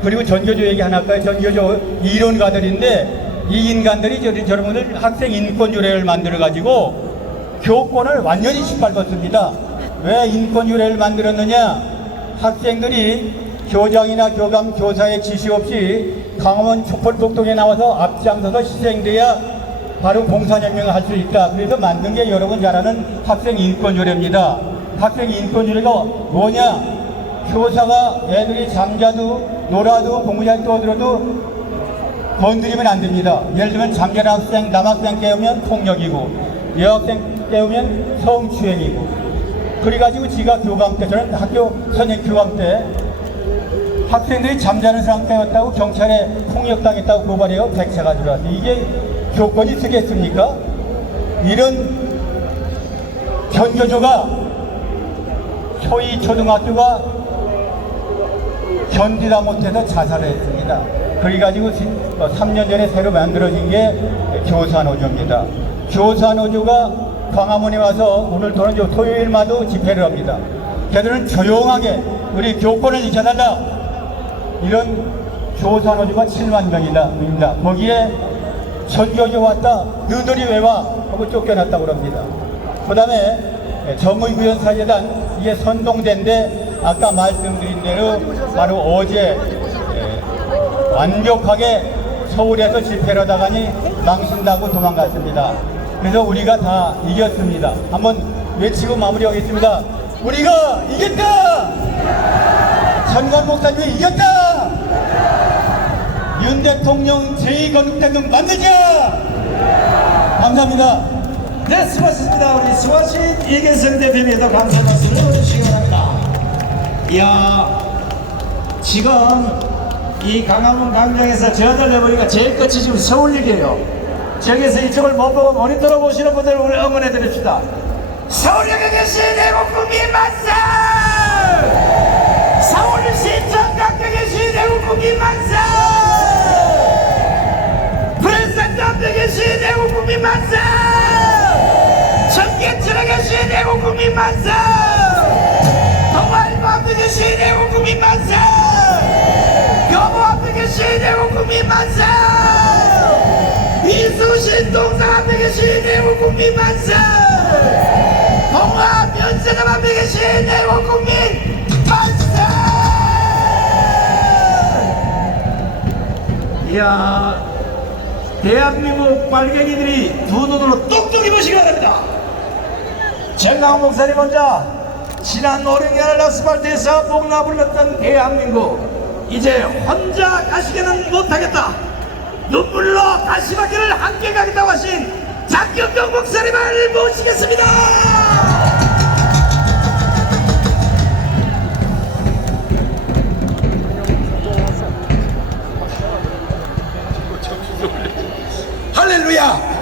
그리고 전교조 얘기 하나 할까요? 전교조 이론가들인데 이 인간들이 여러분들 학생 인권유례를 만들어 가지고 교권을 완전히 짓밟았습니다. 왜 인권유례를 만들었느냐? 학생들이 교장이나 교감, 교사의 지시 없이 강원 촛불폭동에 나와서 앞장서서 희생돼야 바로 공산혁명을 할 수 있다. 그래서 만든 게 여러분 잘 아는 학생 인권유례입니다. 학생 인권유례가 뭐냐? 교사가 애들이 잠자도 놀아도 공부 잘 떠들어도 건드리면 안 됩니다. 예를 들면 잠자는 학생, 남학생 깨우면 폭력이고 여학생 깨우면 성추행이고 그래가지고 지가 교감 때 저는 학교 선생님 교감 때 학생들이 잠자는 상태였다고 경찰에 폭력당했다고 고발해요. 100차가 들어왔어요. 이게 교권이 쓰겠습니까? 이런 전교조가 초이 초등학교가 견디다 못해서 자살을 했습니다. 그래가지고 3년 전에 새로 만들어진 게 교사노조입니다. 교사노조가 광화문에 와서 오늘 토요일마다 집회를 합니다. 걔들은 조용하게 우리 교권을 지켜달라. 이런 교사노조가 7만 명입니다. 거기에 전교조 왔다. 너희들이 왜 와? 하고 쫓겨났다고 합니다. 그 다음에 정의구현사재단 이게 선동대인데 아까 말씀드린 대로 바로 어제 완벽하게 서울에서 집회를 하다가니 망신다고 도망갔습니다. 그래서 우리가 다 이겼습니다. 한번 외치고 마무리하겠습니다. 우리가 이겼다! 전관 목사님이 이겼다! 윤 대통령 제2건국대는 만들자! 감사합니다. 네, 수고하셨습니다. 우리 수고하신 이계성 대표님에도 감사 말씀을 해주시기 바랍니다. 이야, 지금 이 강화문 광장에서 저들 내보니까 제일 끝이 지금 서울역이에요. 저기서 이쪽을 못 보고 모니터로 보시는 분들 우리 응원해 드립시다. 서울역에 계신 애국 국민 만세! 서울시 정각에 계신 애국 국민 만세! 프레스센터 앞에 계신 애국 국민 만세! 청계천에 계신 애국 국민 만세! 동아일보 앞에 계신 애국 국민 만세! 교보 앞에 계신 애국 국민 만세! 이수신 동상 앞에 계신 애국 국민 만세! 동아 면세점 앞에 계신 애국 국민 만세! 이야, 대한민국 빨갱이들이 두 눈으로 똑똑히 보시기 바랍니다. 정강 목사님 혼자 지난 5년간을 아스팔트에서 복나 불렀던 대한민국 이제 혼자 가시게는 못하겠다. 눈물로 가시밭길을 함께 가겠다고 하신 장경경 목사님을 모시겠습니다. 할렐루야!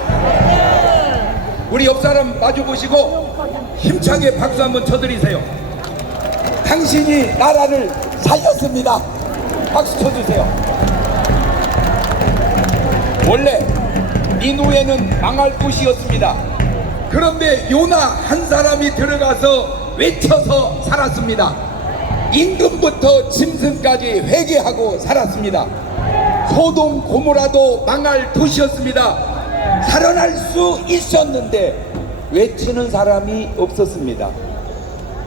우리 옆 사람 마주 보시고 힘차게 박수 한번 쳐드리세요. 당신이 나라를 살렸습니다. 박수 쳐주세요. 원래 니누에는 망할 곳이었습니다. 그런데 요나 한 사람이 들어가서 외쳐서 살았습니다. 임금부터 짐승까지 회개하고 살았습니다. 소돔 고모라도 망할 도시였습니다. 살아날 수 있었는데 외치는 사람이 없었습니다.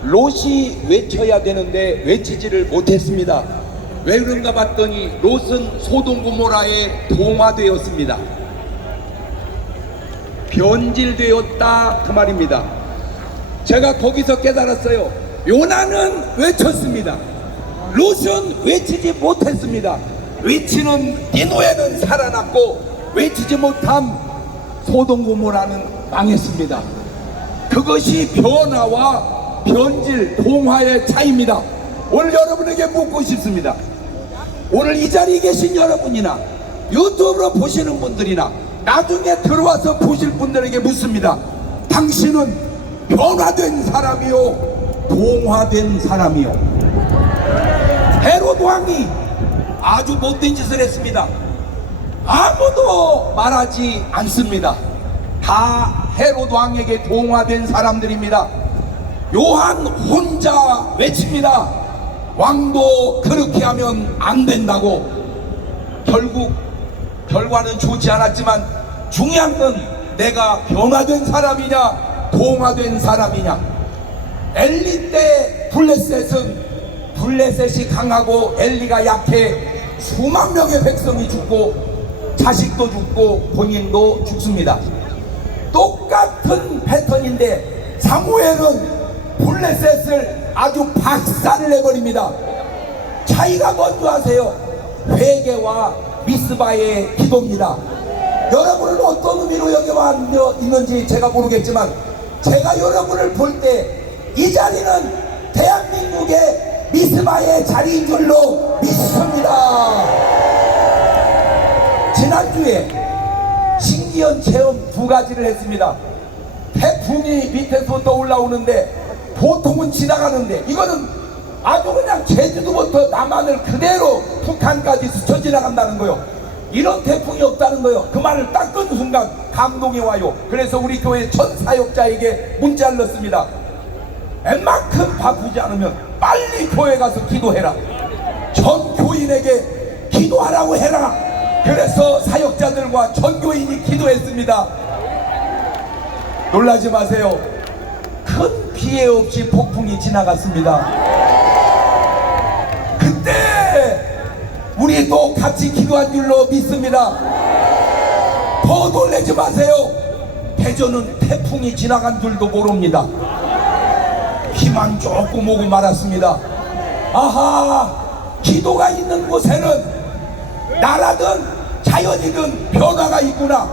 롯이 외쳐야 되는데 외치지를 못했습니다. 왜 그런가 봤더니 롯은 소돔 고모라에 동화되었습니다. 변질되었다 그 말입니다. 제가 거기서 깨달았어요. 요나는 외쳤습니다. 롯은 외치지 못했습니다. 외치는 이 노예는 살아났고 외치지 못한 소돔 고모라는 망했습니다. 그것이 변화와 변질, 동화의 차이입니다. 오늘 여러분에게 묻고 싶습니다. 오늘 이 자리에 계신 여러분이나 유튜브로 보시는 분들이나 나중에 들어와서 보실 분들에게 묻습니다. 당신은 변화된 사람이요, 동화된 사람이요? 헤롯 왕이 아주 못된 짓을 했습니다. 아무도 말하지 않습니다. 다 헤롯 왕에게 동화된 사람들입니다. 요한 혼자 외칩니다. 왕도 그렇게 하면 안 된다고. 결국 결과는 좋지 않았지만 중요한 건 내가 변화된 사람이냐 동화된 사람이냐. 엘리 때 블레셋이 강하고 엘리가 약해 수만 명의 백성이 죽고 자식도 죽고 본인도 죽습니다. 똑같은 패턴인데 사무엘은 블레셋을 아주 박살을 내버립니다. 차이가 뭔지 아세요? 회개와 미스바의 기도입니다. 여러분은 어떤 의미로 여기 와 있는지 제가 모르겠지만 제가 여러분을 볼 때 이 자리는 대한민국의 미스바의 자리인 줄로 믿습니다. 지난주에 신기한 체험 2가지를 했습니다. 태풍이 밑에서부터 올라오는데 보통은 지나가는데 이거는 아주 그냥 제주도부터 남한을 그대로 북한까지 스쳐 지나간다는 거요. 이런 태풍이 없다는 거요. 그 말을 딱 듣는 순간 감동이 와요. 그래서 우리 교회 전 사역자에게 문자를 넣습니다. 웬만큼 바쁘지 않으면 빨리 교회 가서 기도해라. 전 교인에게 기도하라고 해라. 그래서 사역자들과 전 교인이 기도했습니다. 놀라지 마세요. 큰 피해 없이 폭풍이 지나갔습니다. 그때 우리도 같이 기도한 줄로 믿습니다. 더 놀라지 마세요. 대전은 태풍이 지나간 줄도 모릅니다. 비만 조금 오고 말았습니다. 아하, 기도가 있는 곳에는 나라든 자연이든 변화가 있구나.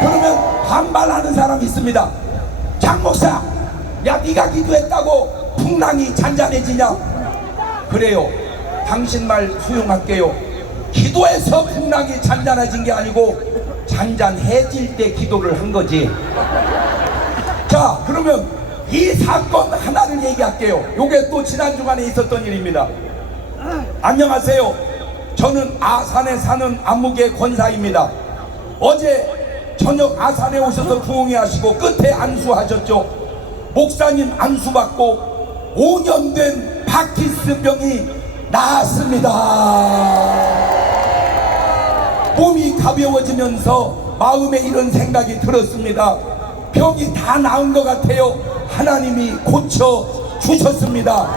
그러면 반발하는 사람이 있습니다. 장 목사, 야 네가 기도했다고 풍랑이 잔잔해지냐? 그래요. 당신 말 수용할게요. 기도해서 풍랑이 잔잔해진 게 아니고 잔잔해질 때 기도를 한 거지. 자, 그러면 이 사건 하나를 얘기할게요. 요게 또 지난 주간에 있었던 일입니다. 안녕하세요. 저는 아산에 사는 안목의 권사입니다. 어제 저녁 아산에 오셔서 부흥회 하시고 끝에 안수하셨죠. 목사님 안수받고 5년 된 파킨슨병이 나았습니다. 몸이 가벼워지면서 마음에 이런 생각이 들었습니다. 병이 다 나은 것 같아요. 하나님이 고쳐주셨습니다.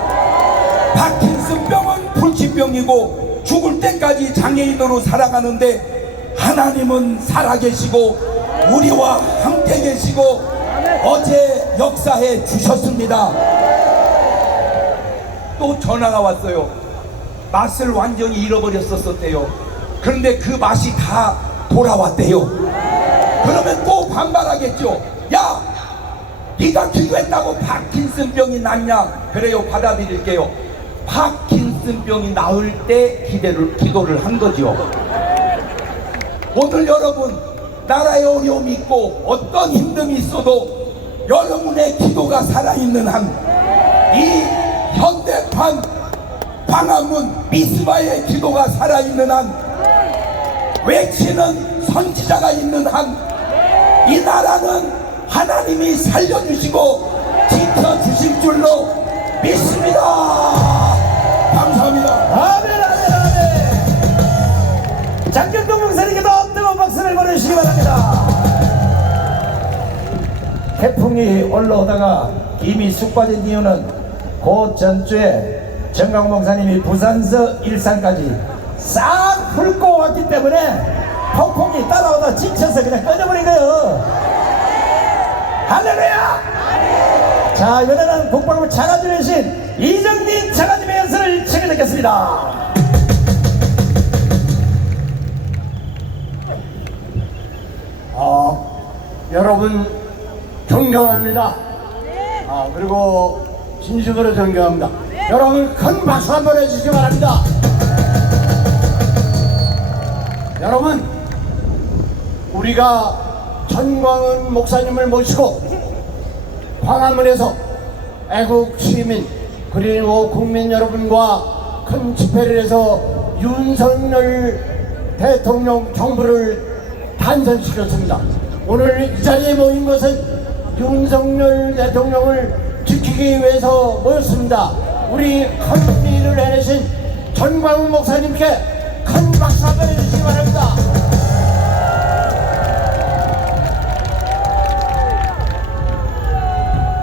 파킨슨병은 불치병이고 죽을 때까지 장애인으로 살아가는데 하나님은 살아계시고 우리와 함께 계시고 어제 역사해 주셨습니다. 또 전화가 왔어요. 맛을 완전히 잃어버렸었대요. 그런데 그 맛이 다 돌아왔대요. 그러면 또 반발하겠죠. 야, 네가 기도했다고 파킨슨병이 낫냐? 그래요, 받아들일게요. 파킨슨병이 나을 때 기도를 한 거죠. 오늘 여러분, 나라에 어려움이 있고 어떤 힘듦이 있어도 여러분의 기도가 살아있는 한, 이 현대판 광화문 미스바의 기도가 살아있는 한, 외치는 선지자가 있는 한, 이 나라는 하나님이 살려주시고 지켜주실 줄로 믿습니다. 감사합니다. 아멘, 아멘, 아멘. 장경동 목사님께도 뜨거운 박수를 보내주시기 바랍니다. 태풍이 올라오다가 김이 쑥 빠진 이유는 그 전주에 정강 목사님이 부산서 일산까지 싹 훑고 왔기 때문에 폭풍이 따라오다 지쳐서 그냥 꺼져버린 거예요. 할렐루야! 자, 이번에는 국방부 차관님이신 이정민 차관님의 연설을 청해 듣겠습니다. 여러분 존경합니다. 그리고 진심으로 존경합니다. 여러분 큰 박수 한번 해주시기 바랍니다. 여러분, 우리가 전광훈 목사님을 모시고 광화문에서 애국 시민 그리고 국민 여러분과 큰 집회를 해서 윤석열 대통령 정부를 탄생시켰습니다. 오늘 이 자리에 모인 것은 윤석열 대통령을 지키기 위해서 모였습니다. 우리 큰 일을 해내신 전광훈 목사님께 큰 박수 한번 해주시기 바랍니다.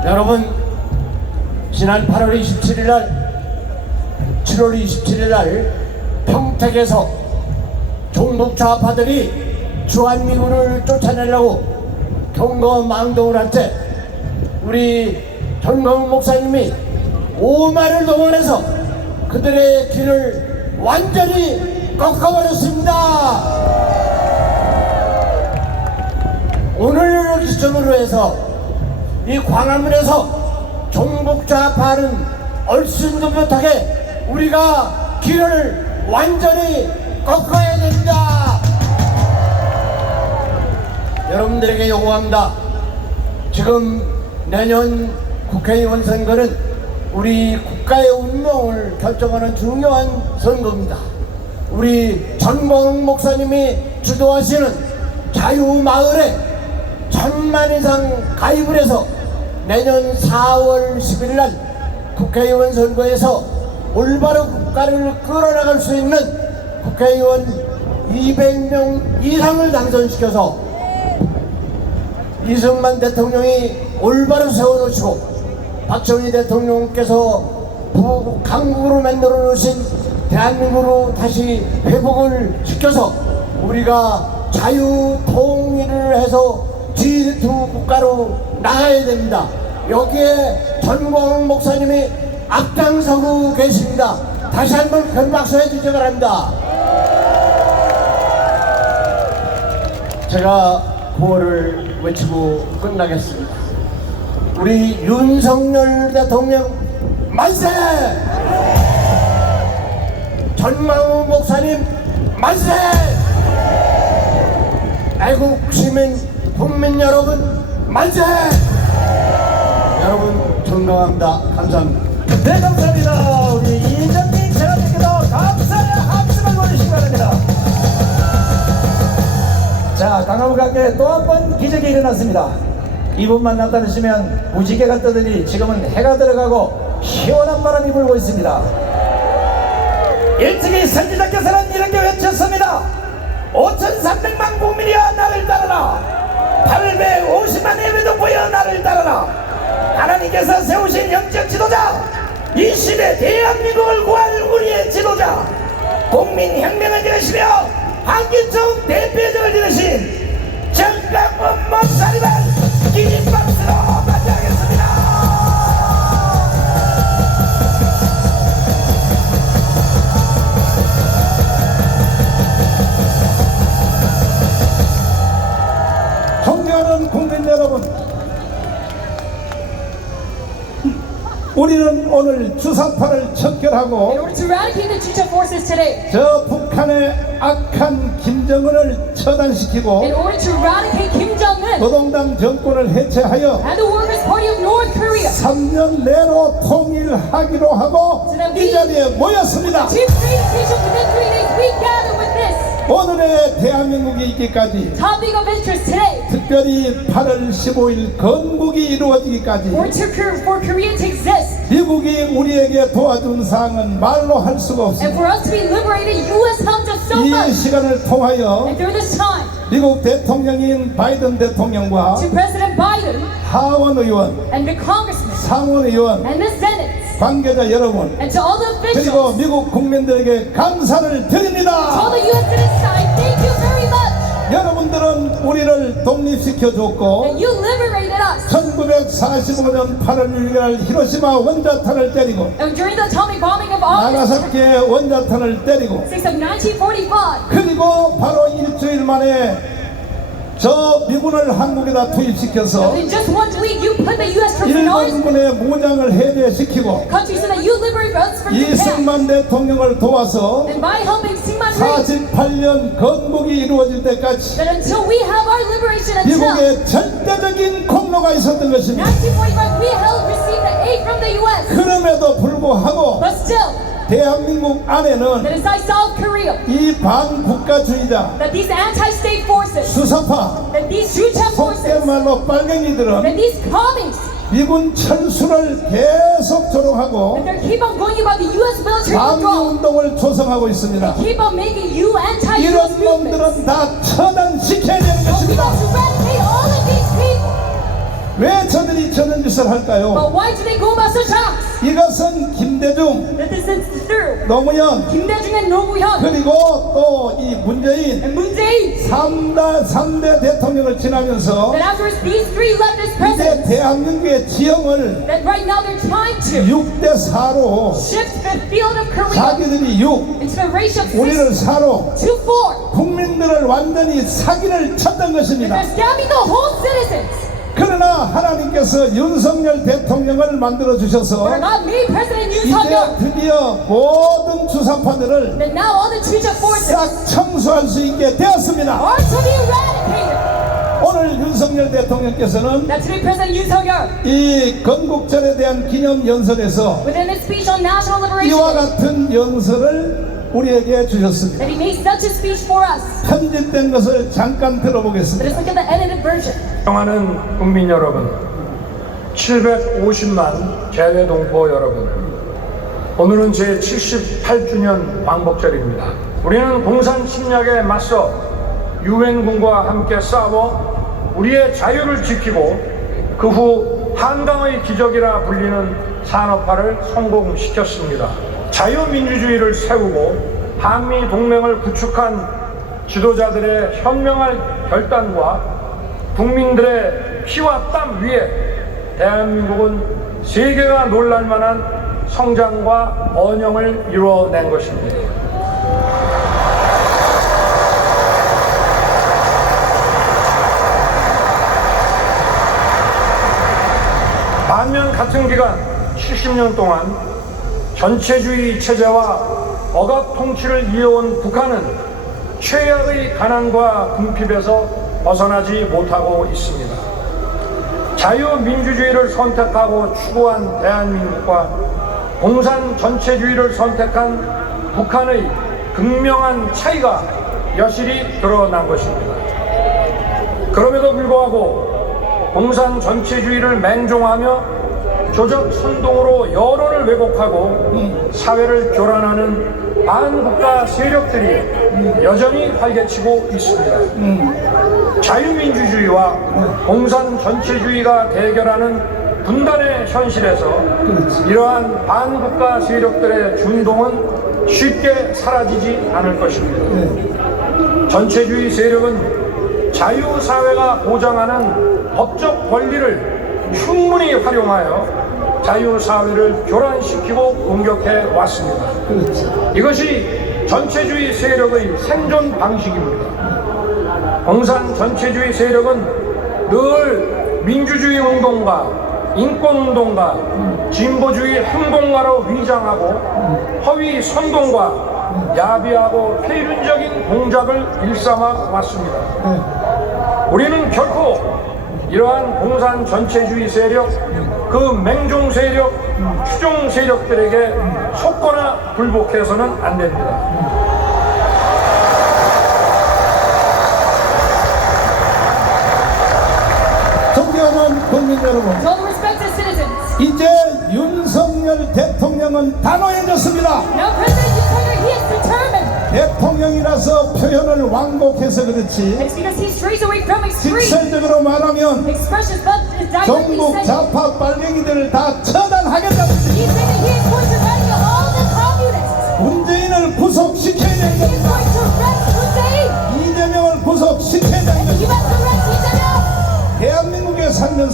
여러분, 지난 8월 27일 날 7월 27일 날 평택에서 종북 좌파들이 주한미군을 쫓아내려고 경거망동을 할 때 우리 전광훈 목사님이 5만을 동원해서 그들의 길을 완전히 꺾어버렸습니다. 오늘을 기점으로 해서 이 광화문에서 종북 좌파는 얼씬도 못하게 우리가 길을 완전히 꺾어야 됩니다. 여러분들에게 요구합니다. 지금 내년 국회의원 선거는 우리 국가의 운명을 결정하는 중요한 선거입니다. 우리 전광훈 목사님이 주도하시는 자유마을에 1000만 이상 가입을 해서 내년 4월 10일 날 국회의원 선거에서 올바로 국가를 끌어나갈 수 있는 국회의원 200명 이상을 당선시켜서 이승만 대통령이 올바로 세워놓으시고 박정희 대통령께서 강국으로 만들어 놓으신 대한민국으로 다시 회복을 시켜서 우리가 자유 통일을 해서 G2 국가로 나가야 됩니다. 여기에 전광훈 목사님이 앞장서고 계십니다. 다시 한번 큰 박수 해주시기 바랍니다. 제가 구호를 외치고 끝나겠습니다. 우리 윤석열 대통령 만세! 전광훈 목사님 만세! 애국 시민 국민 여러분 만세! 여러분 존경합니다. 감사합니다. 네, 감사합니다. 우리 이정민 차관님께도 감사의 함성을 보내주시기 바랍니다. 자, 강화문각에 또 한 번 기적이 일어났습니다. 이분만 나타나시면 무지개가 뜨더니 지금은 해가 들어가고 시원한 바람이 불고 있습니다. 일찍이 선지자께서는 이렇게 외쳤습니다. 5300만 국민이여 나를 따르라. 850만 예배도 보여 나를 따르라. 하나님께서 세우신 영적 지도자, 이 시대 대한민국을 구할 우리의 지도자, 국민혁명을 이루시며 한기총 대표적을 지내신 전광훈 목사님을 긴 박수로 맞이하겠습니다. 존경하는 국민 여러분, 우리는 오늘 주사파를 척결하고 In order to eradicate the Chucha forces today, 저 북한의 악한 김정은을 처단시키고 in order to eradicate Kim Jong-un 노동당 정권을 해체하여 and the Workers' Party of North Korea, 3년 내로 통일하기로 하고 이 자리에 모였습니다. to create peace within 3 days, we gather with this 오늘의 대한민국이 있기까지, topic of interest today. 특별히 8월 15일 건국이 이루어지기까지 For Korea to exist 미국이 우리에게 도와준 사항은 말로 할 수가 and 없습니다. for us to be liberated, U.S. helped us so 이 much. 시간을 통하여 And through this time, 미국 대통령인 바이든 대통령과 to President Biden 하원 의원, and the congressmen 상원 의원, and the Senate 관계자 여러분, and to all the 그리고 officials, 미국 국민들에게 감사를 to all 드립니다. the U.S. citizens, I thank you very much. 여러분들은 우리를 독립시켜줬고 And you liberated us. 1945년 8월 6일 히로시마 원자탄을 때리고 And during the atomic bombing of August 나가사키의 원자탄을 때리고 6th of 1945, 그리고 바로 일주일 만에 저 미군을 한국에다 투입시켜서 in just 1 week, you put the U.S. troops in ours 일본군의 무장을 해제시키고 country so that you liberate us from Japan. 이승만 대통령을 도와서 And by helping Syngman Rhee, 48년 건국이 이루어질 때까지 that until we have our liberation, until 미국의 절대적인 공로가 있었던 것입니다. 1945, we received the aid from the U.S. 그럼에도 불구하고 But still, 대한민국 안에는 that inside South Korea, 이 반국가주의자 that these anti-state forces, 수사파 that these Juche forces, 속된 말로 빨갱이들은 that these commies, 미군 철수를 계속 조롱하고 that they keep on going about the U.S. military withdrawal, 반미운동을 조성하고 있습니다. keep on making you anti-U.S. 이런 movements. 놈들은 다 처단시켜야 되는 But we 것입니다. have to eradicate all of these people. 왜 저들이 저런 짓을 할까요? But why do they go about such acts? 이것은 김대중, That this is through 노무현 Kim Dae-jung and Roh Moo-hyun 그리고 또 이 문재인 and Moon Jae-in. 3대 대통령을 지나면서 That after these three leftist 이제 presidents, 대한민국의 지형을 that right now they're trying to 6대4로 shift the field of Korea 자기들이 6 into the ratio of 6 우리를 4로 to 4. 국민들을 완전히 사기를 쳤던 것입니다. They're scamming the whole citizens. 그러나 하나님께서 윤석열 대통령을 만들어 주셔서 But God made President Yoon 이제 Suk-yeol 드디어 모든 주사파들을 that now all the Juche forces 싹 청소할 수 있게 되었습니다. are to be eradicated. 오늘 윤석열 대통령께서는 That today President Yoon Suk-yeol, 이 건국절에 대한 기념 연설에서 within his speech on national 이와 liberation, 같은 연설을 우리에게 주셨습니다. that he made such a speech for us. 편집된 것을 잠깐 But 들어보겠습니다. let's look at the edited version. 사랑하는 국민 여러분, 750만 재외동포 여러분, 오늘은 제 78주년 광복절입니다. 우리는 공산 침략에 맞서 유엔군과 함께 싸워 우리의 자유를 지키고 그 후 한강의 기적이라 불리는 산업화를 성공시켰습니다. 자유민주주의를 세우고 한미 동맹을 구축한 지도자들의 현명한 결단과 국민들의 피와 땀 위에 대한민국은 세계가 놀랄만한 성장과 번영을 이루어낸 것입니다. 반면 같은 기간 70년 동안 전체주의 체제와 억압 통치를 이어온 북한은 최악의 가난과 궁핍에서 벗어나지 못하고 있습니다. 자유민주주의를 선택하고 추구한 대한민국과 공산 전체주의를 선택한 북한의 극명한 차이가 여실히 드러난 것입니다. 그럼에도 불구하고 공산 전체주의를 맹종하며 조적 선동으로 여론을 왜곡하고 사회를 교란하는 반국가 세력들이 여전히 활개치고 있습니다. 자유민주주의와 공산 전체주의가 대결하는 분단의 현실에서 이러한 반국가 세력들의 준동은 쉽게 사라지지 않을 것입니다. 전체주의 세력은 자유사회가 보장하는 법적 권리를 충분히 활용하여 자유사회를 교란시키고 공격해 왔습니다. 이것이 전체주의 세력의 생존 방식입니다. 공산 전체주의 세력은 늘 민주주의 운동가, 인권운동가, 진보주의 행동가로 위장하고 허위 선동과 야비하고 폐륜적인 공작을 일삼아 왔습니다. 우리는 결코 이러한 공산 전체주의 세력, 그 맹종 세력, 추종 세력들에게 속거나 굴복해서는 안 됩니다. 존경하는 국민 여러분, To all the respected citizens, 이제 윤석열 대통령은 단호해졌습니다. now President Yoon Suk-yeol, he is determined. 대통령이라서 표현을 완곡해서 그렇지 It's because he strays away from extreme 직설적으로 말하면 expressions, but is directly 전국 saying 좌파 빨갱이들을 다 처단하겠다는 he's saying that he is going to eradicate all the communists. 문재인을 구속시켜야 He 된다. is going to arrest Moon Jae-in. 이재명을 구속시켜야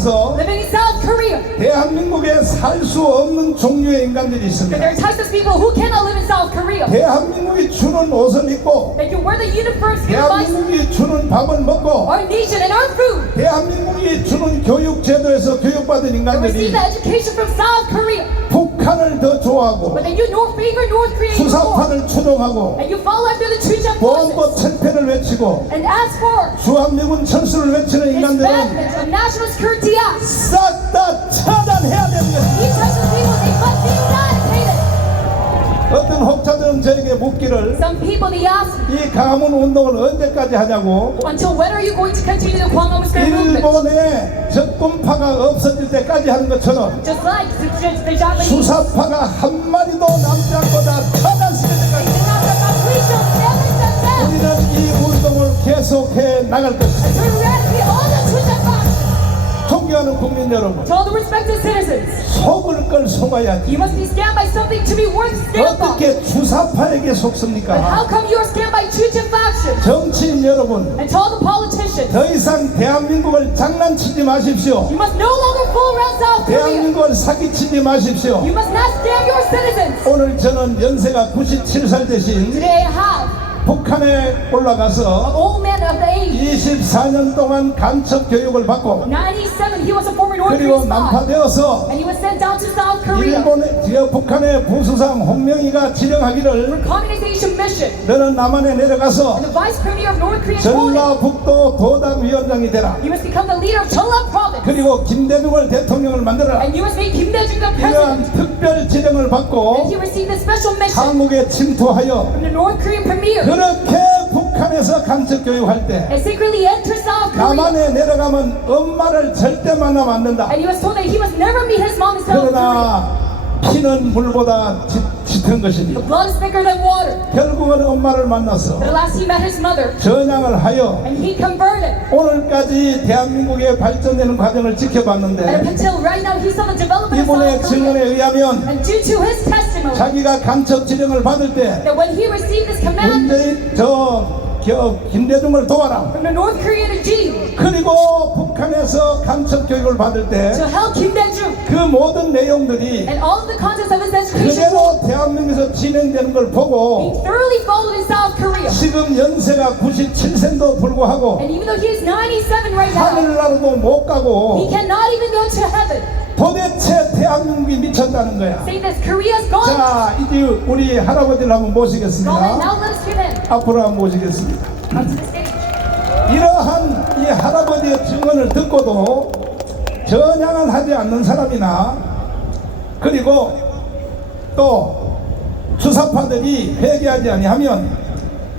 나가서 living in South Korea. 대한민국에 살 수 없는 종류의 인간들이 But 있습니다. there are types of people who cannot live in South Korea. 대한민국이 주는 옷을 입고 They can wear the uniforms, device, 대한민국이 주는 밥을 먹고 our nation and our food. 대한민국이 주는 교육 제도에서 교육받은 They 인간들이 receive the education from South Korea. 북한을 더 좋아하고 But then you favor North Korea even more. 수사판을 추종하고 And you follow after the Chujang 보안법 forces. 철폐를 외치고 And as for 주한미군 철수를 외치는 인간들은 disbandment of National Security Act, 싹 다 처단해야 되는 것입니다. these types of people, they must be eradicated. 어떤 혹자들은 저에게 묻기를 Some people, they ask me, 이 가문 운동을 언제까지 하냐고. until when are you going to continue the Kwangam Square movement? 일본의 적군파가 없어질 때까지 하는 것처럼 Just like the Japanese. 수사파가 한 마리도 남지 않고 다 처단시킬 때까지 Please don't never shut down. 우리는 이 운동을 계속해 나갈 것입니다. To eradicate all the Chujang bombs. 존경하는 국민 여러분, To all the respected citizens, 속을 걸 속아야지. you must be scammed by something to be worth scammed by. 어떻게 주사파에게 But 속습니까? how come you are scammed by Chujang faction? 정치인 여러분, And to all the politicians, 더 이상 대한민국을 장난치지 마십시오. you must no longer fool around South Korea. 대한민국을 사기치지 마십시오. You must not scam your citizens. 오늘 저는 연세가 97살 되신 Today I have 북한에 올라가서 an old man of the age. 24년 동안 간첩 교육을 받고 97, he was a former North 그리고 Korean spy. 난파되어서 And he was sent down to South Korea. 북한의 부수상 홍명희가 지령하기를 Communization mission. 너는 남한에 내려가서 And the vice premier of North Korea told him, 전라북도 도당위원장이 되라. you must become the leader of Jeolla province. 그리고 김대중을 대통령을 만들어라. And you must make Kim Dae-jung the 이러한 president. 특별 지령을 And 받고 he received a special mission 한국에 침투하여 from the North Korean premier. 그렇게 북한에서 간첩 교육할 때 And secretly enter South Korea. 남한에 내려가면 엄마를 절대 만나면 안 된다. And he was told that he must never meet his mom in South Korea. 그러나 피는 물보다 짙은 것이니 The blood is thicker than water. 결국은 엄마를 만나서 But at last he met his mother. 전향을 하여 And he converted. 오늘까지 대한민국의 발전되는 과정을 And 지켜봤는데 until right now he saw the development of 이분의 South 증언에 Korea. 의하면 And due to his testimony, 자기가 간첩 지령을 받을 때 that when he received this command 김대중을 도와라. from the North Korean regime 그리고 북한에서 간첩 교육을 받을 때 to help Kim Dae-jung 그 모든 내용들이 and all of the contents of his education 그대로 대한민국에서 진행되는 걸 being 보고 thoroughly followed in South Korea. 지금 연세가 97세도 불구하고 And even though he is 97 right now, 하늘나라도 못 he 가고 cannot even go to heaven. 도대체 대한민국이 미쳤다는 거야. Saying that Korea's gone. 자, 이제 우리 할아버지를 한번 Now 모시겠습니다. let us get in. 앞으로 한번 모시겠습니다. Up to the stage. 이러한 이 할아버지의 증언을 듣고도 전향을 하지 않는 사람이나 그리고 또 주사파들이 회개하지 아니하면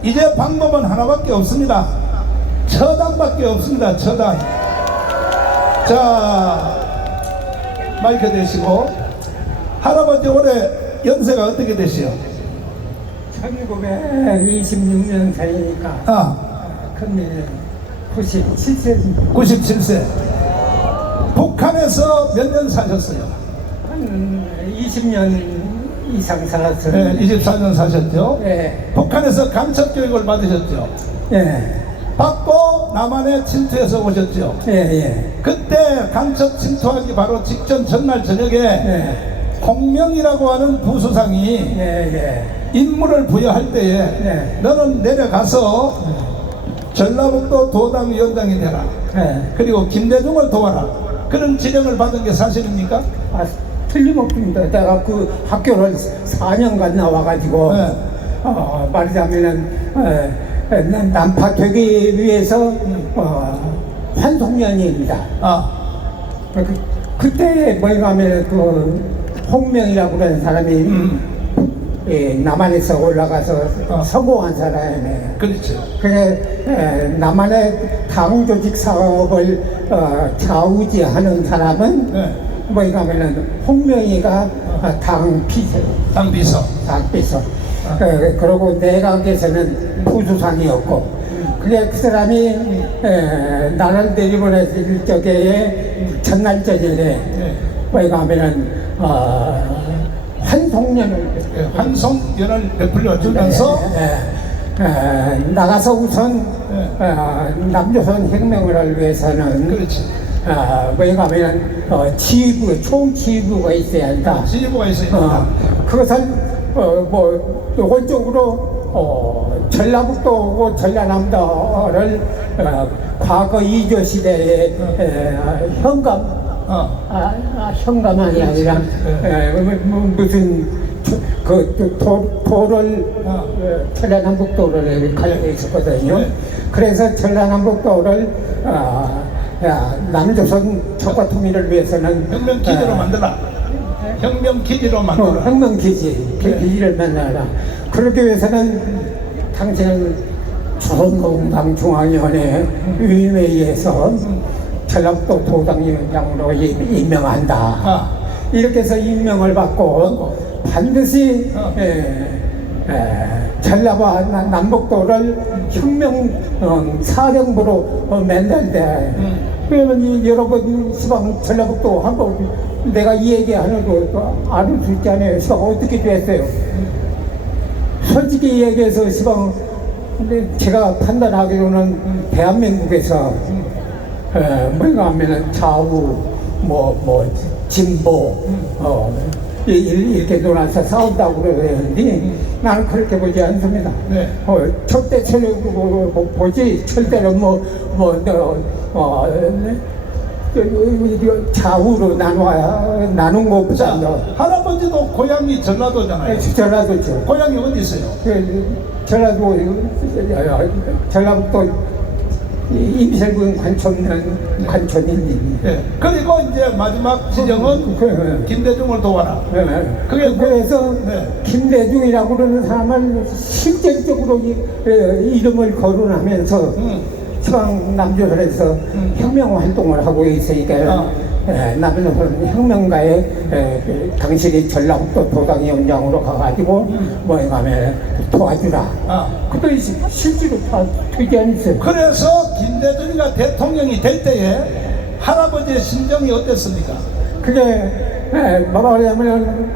이제 방법은 하나밖에 없습니다. 처단밖에 없습니다. 처단. 자, 마이크 대시고 할아버지 올해 연세가 어떻게 되시오? 1926년생이니까 큰일 97세입니다. 97세. 북한에서 몇 년 사셨어요? 한 20년 이상 살았어요. 네, 24년 사셨죠? 예. 북한에서 간첩 교육을 받으셨죠? 예. 받고 남한에 침투해서 오셨죠? 예, 예. 그때 간첩 침투하기 바로 직전 전날 저녁에 예. 홍명이라고 하는 부수상이 예, 예. 임무를 부여할 때에 네. 너는 내려가서 전라북도 도당위원장이 되라. 예. 그리고 김대중을 도와라. 그런 지령을 받은 게 사실입니까? 아, 틀림없습니다. 내가 그 학교를 4년간 나와가지고 네. 말하자면은 난파 되기 위해서 환송년입니다. 아, 그때 뭐가 하면 그 홍명이라고 그러는 사람이 남한에서 올라가서 성공한 사람이에요. 그렇죠. 그래 남한의 당 조직 사업을 좌우지하는 사람은 네. 뭐가 하면은 홍명이가 당 비서. 당 비서. 당 비서. 그러고 내각에서는 부수상이었고, 그래 그 사람이 나를 데리고낼 적에 전날 저녁에 뭐가 하면은 환송연을 베풀려 주면서 나가서 우선 남조선 혁명을 위해서는 그렇지. 뭐냐면 지휘부, 총지휘부가 있어야 한다. 지휘부가 있어야 한다. 그것은 뭐 노골적으로 전라북도하고 전라남도를 과거 이조 시대의 현감 현감이 아니라 무슨 도를 전라남북도를 가지고 있었거든요. 그래서 전라남북도를 남조선 적과 통일을 위해서는 혁명기지로 만들라. 혁명기지로 만들라. 혁명기지를 만들라. 그러기 위해서는 당시는 조선공당중앙위원회 위원회에서 전라북도 도당위원장으로 임명한다. 이렇게 해서 임명을 받고 반드시 전라와 남북도를 혁명 사령부로 만들때 그러면 여러분 시방 전라북도 한번 내가 이 얘기하는 거 알을 수 있잖아요. 시방 어떻게 됐어요? 솔직히 얘기해서 시방 근데 제가 판단하기로는 대한민국에서 뭔가 하면은 좌우 뭐 진보 이렇게 놀아서 싸운다고 그러는데 나는 그렇게 보지 않습니다. 네. 절대 보지 절대로 좌우로 나눈 것보다 할아버지도 고향이 전라도잖아요. 전라도죠. 고향이 어디 있어요? 전라북도 임실군 관촌입니다. 네. 그리고 이제 마지막 지정은 김대중을 도와라. 그래서 김대중이라고 그러는 사람은 실질적으로 이름을 거론하면서 지방 남조선에서 혁명 활동을 하고 있으니까요. 남조선 혁명가에 당신이 전라북도 도당위원장으로 가가지고 뭐하면 도와주라. 그것도 실제로 다 되지 않았어요. 그래서 김대중이가 대통령이 될 때에 할아버지의 심정이 어땠습니까? 그게 말하자면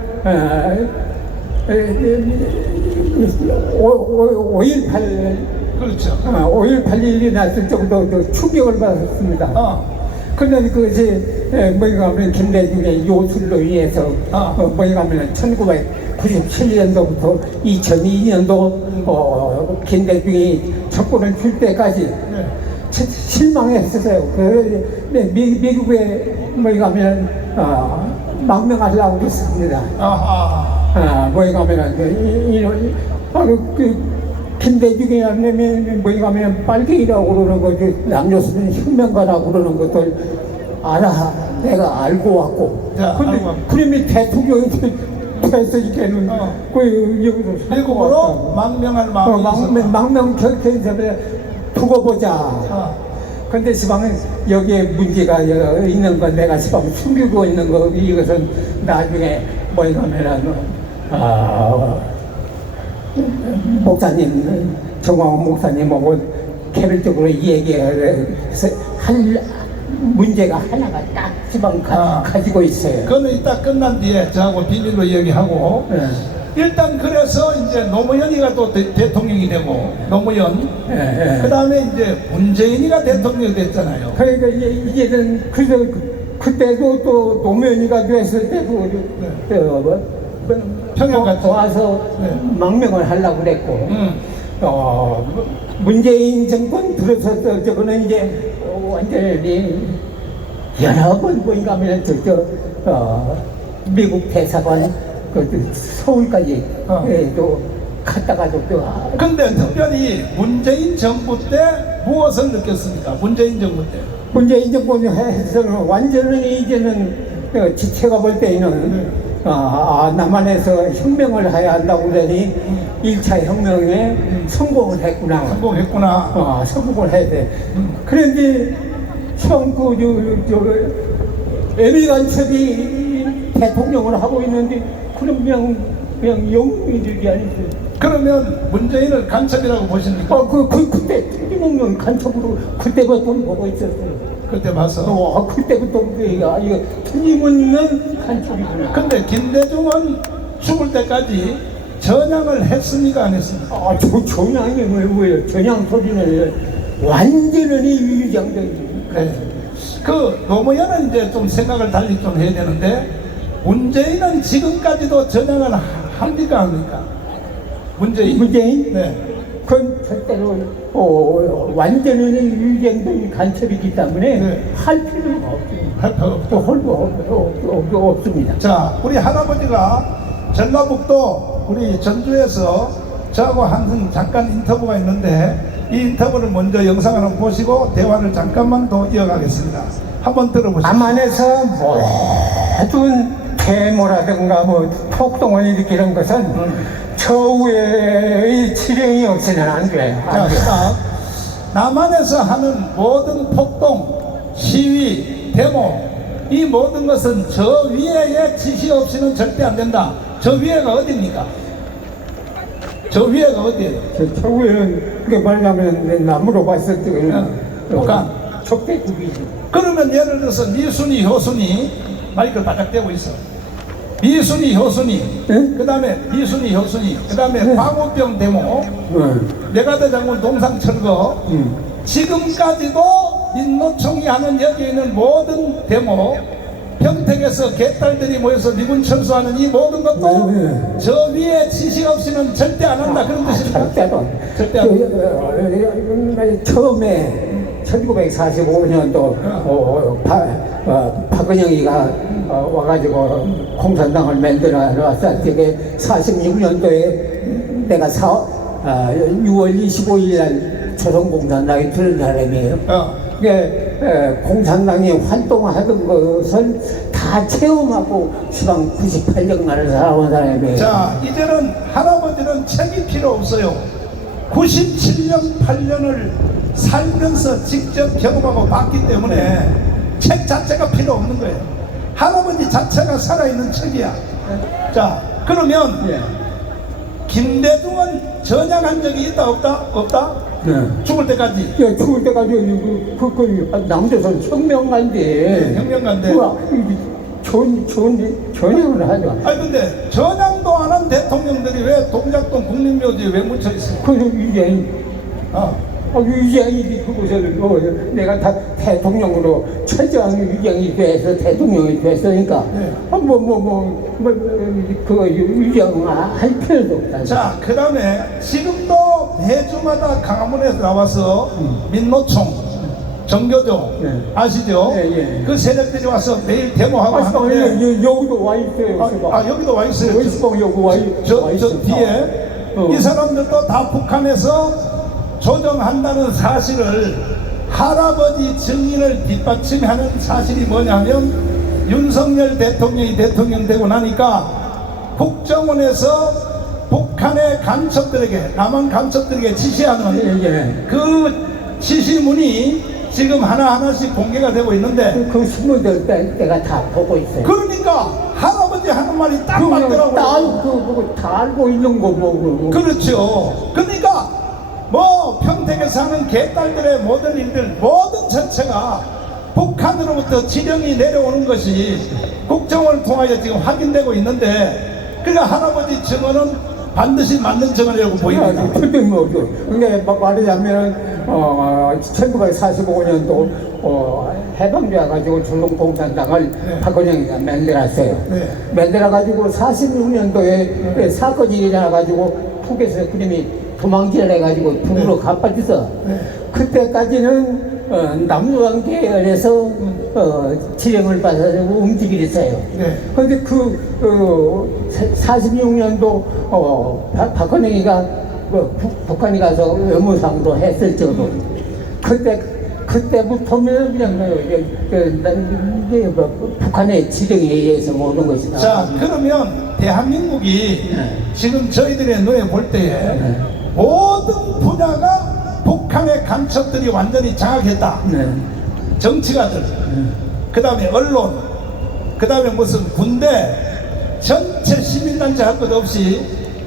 5.18 그렇죠. 5.18일이 났을 정도 충격을 받았습니다. 그런데 그것이 뭐가 하면 김대중의 요술로 의해서 뭐가 하면 1997년도부터 2002년도 김대중이 정권을 줄 때까지 실망했었어요. 미국에 뭐가 하면 망명하려고 했습니다. 뭐가 하면 김대중이 아니면 뭐가 하면 빨갱이라고 그러는 거지 남조선 혁명가라고 그러는 것들 내가 알고 왔고. 근데 그러면 대통령이 됐으니까는 미국으로 망명할 마음이 망명 결정해서 두고 보자. 근데 시방은 여기에 문제가 있는 건 내가 시방 숨기고 있는 거 이것은 나중에 뭐가 하면 목사님, 정광훈 목사님하고 개별적으로 얘기할 문제가 하나가 딱 지방 가지고 있어요. 그거는 이따 끝난 뒤에 저하고 비밀로 얘기하고 일단 그래서 이제 노무현이가 또 대통령이 되고 노무현 그 다음에 이제 문재인이가 대통령이 됐잖아요. 그러니까 이제는 그때도 또 노무현이가 됐을 때도 평양같이 와서 망명을 하려고 그랬고 문재인 정권 들어서 저거는 이제 완전히 여러 번 보니까 하면 미국 대사관 서울까지 또 갔다가도 또 근데 특별히 문재인 정부 때 무엇을 느꼈습니까? 문재인 정부 때 문재인 정부에서는 완전히 이제는 지체가 볼 때에는 남한에서 혁명을 해야 한다고 그러니 1차 혁명에 성공을 했구나. 성공을 해야 돼. 그런데 처음 에밀간첩이 대통령을 하고 있는데 그런 그냥 영웅들이 아니죠. 그러면 문재인을 간첩이라고 보십니까? 그때 틀림없는 간첩으로 그때부터 보고 있었어요. 그때 봐서 그때부터 이거 틀림없는 간첩이구나. 근데 김대중은 죽을 때까지 전향을 했습니까? 안 했습니까? 전향이 뭐예요? 전향 소리는 완전히 위장적이에요. 그 노무현은 이제 좀 생각을 달리 좀 해야 되는데 문재인은 지금까지도 전향을 합니까 안 합니까? 문재인? 네. 그건 절대로 완전히 유행된 간첩이기 때문에 네. 할 필요가 없습니다. 할 필요 없습니다. 자, 우리 할아버지가 전라북도 우리 전주에서 저하고 한 잠깐 인터뷰가 있는데 이 인터뷰를 먼저 영상을 한번 보시고 대화를 잠깐만 더 이어가겠습니다. 한번 들어보시죠. 남한에서 모든 데모라든가 뭐 폭동을 일으키는 것은 저 위의 지령이 없이는 안 돼요. 자, 남한에서 하는 모든 폭동, 시위, 데모 이 모든 것은 저 위에의 지시 없이는 절대 안 된다. 저 위에가 어디입니까? 저 위에가 어디예요? 저 위에는 그게 말하면 나무로 봤을 때는 북한. 적대국이지. 그러면 예를 들어서 미순이, 효순이 마이크를 바짝 대고 있어. 미순이, 효순이, 그 다음에 미순이, 효순이, 그 다음에 광우병 데모, 메가더 장군 동상철거, 지금까지도 민노총이 하는 여기 있는 모든 데모, 평택에서 개딸들이 모여서 미군 철수하는 이 모든 것도 저 위에 지시 없이는 절대 안 한다. 그런 뜻입니다. 절대 안 한다. 처음에 1945년도 박은영이가 와가지고 공산당을 만들어 놨을 때 46년도에 내가 6월 25일 날 조선공산당에 들은 사람이에요. 공산당이 활동하던 것을 다 체험하고 시방 98년간을 살아온 사람이에요. 자, 이제는 할아버지는 책이 필요 없어요. 97년, 8년을 살면서 직접 경험하고 봤기 때문에 책 자체가 필요 없는 거예요. 할아버지 자체가 살아있는 책이야. 자, 그러면 김대중은 전향한 적이 있다 없다? 없다? 죽을 때까지. 죽을 때까지 그 남조선 혁명가인데. 혁명가인데. 전향을 하죠. 아니 근데 전향도 안 한 대통령들이 왜 동작동 국립묘지에 왜 묻혀 있어요? 위장이 그곳을 내가 다 대통령으로 최저한 위장이 돼서 대통령이 됐으니까 그 위장 할 필요도 없다. 자, 그 다음에 지금도 매주마다 강화문에서 나와서 민노총, 정교조 아시죠? 그 세력들이 와서 매일 데모하고 하는데 여기도 와 있어요. 여기도 와 있어요. 여기 와 있어요. 저 뒤에 이 사람들도 다 북한에서 조정한다는 사실을 할아버지 증인을 뒷받침하는 사실이 뭐냐면 윤석열 대통령이 대통령 되고 나니까 국정원에서 북한의 간첩들에게 남한 간첩들에게 지시하는 그 지시문이 지금 하나하나씩 공개가 되고 있는데 그 신문들 내가 다 보고 있어요. 그러니까 할아버지 하는 말이 딱 맞더라고요. 다 알고 있는 거 보고. 그렇죠. 그러니까 뭐 평택에 사는 개딸들의 모든 일들 모든 전체가 북한으로부터 지령이 내려오는 것이 국정원을 통하여 지금 확인되고 있는데 그러니까 할아버지 증언은 반드시 맞는 증언이라고 보입니다. 근데 말하자면 1945년도 해방되어 가지고 중국공산당을 박근혜가 만들었어요. 만들어 가지고 46년도에 사건이 일어나 가지고 북에서 그림이 도망질을 해가지고 북으로 가빠져서 그때까지는 남루왕계열에서 지령을 받아서 움직이게 했어요. 그런데 46년도 박근혜가 북한에 가서 외무상도 했을 정도. 그때부터는 그냥 북한의 지령에 의해서 모든 것이다. 자, 그러면 대한민국이 지금 저희들의 눈에 볼 때에 모든 분야가 북한의 간첩들이 완전히 장악했다. 정치가들, 그 다음에 언론, 그 다음에 무슨 군대, 전체 시민단체 할 것 없이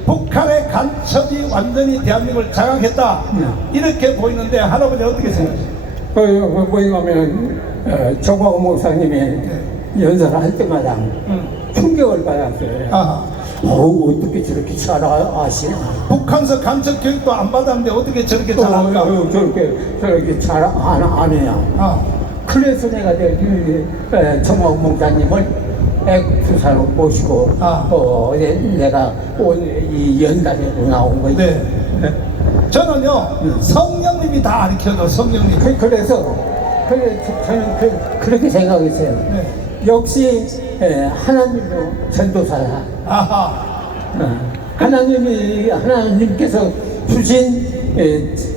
북한의 간첩이 완전히 대한민국을 장악했다. 이렇게 보이는데 할아버지 어떻게 생각하세요? 뭐냐면 정광 목사님이 연설을 할 때마다 충격을 받았어요. 어떻게 저렇게 잘 아시나? 북한서 간첩 교육도 안 받았는데 어떻게 저렇게 잘 알까? 저렇게 잘 아느냐? 그래서 내가 정옥 목사님을 액수사로 모시고 내가 오늘 이 연단에도 나온 거지. 네. 저는요 성령님이 다 가르쳐줘. 성령님. 그래서 저는 그렇게 생각했어요. 네. 역시 하나님도 전도사야. 하나님께서 주신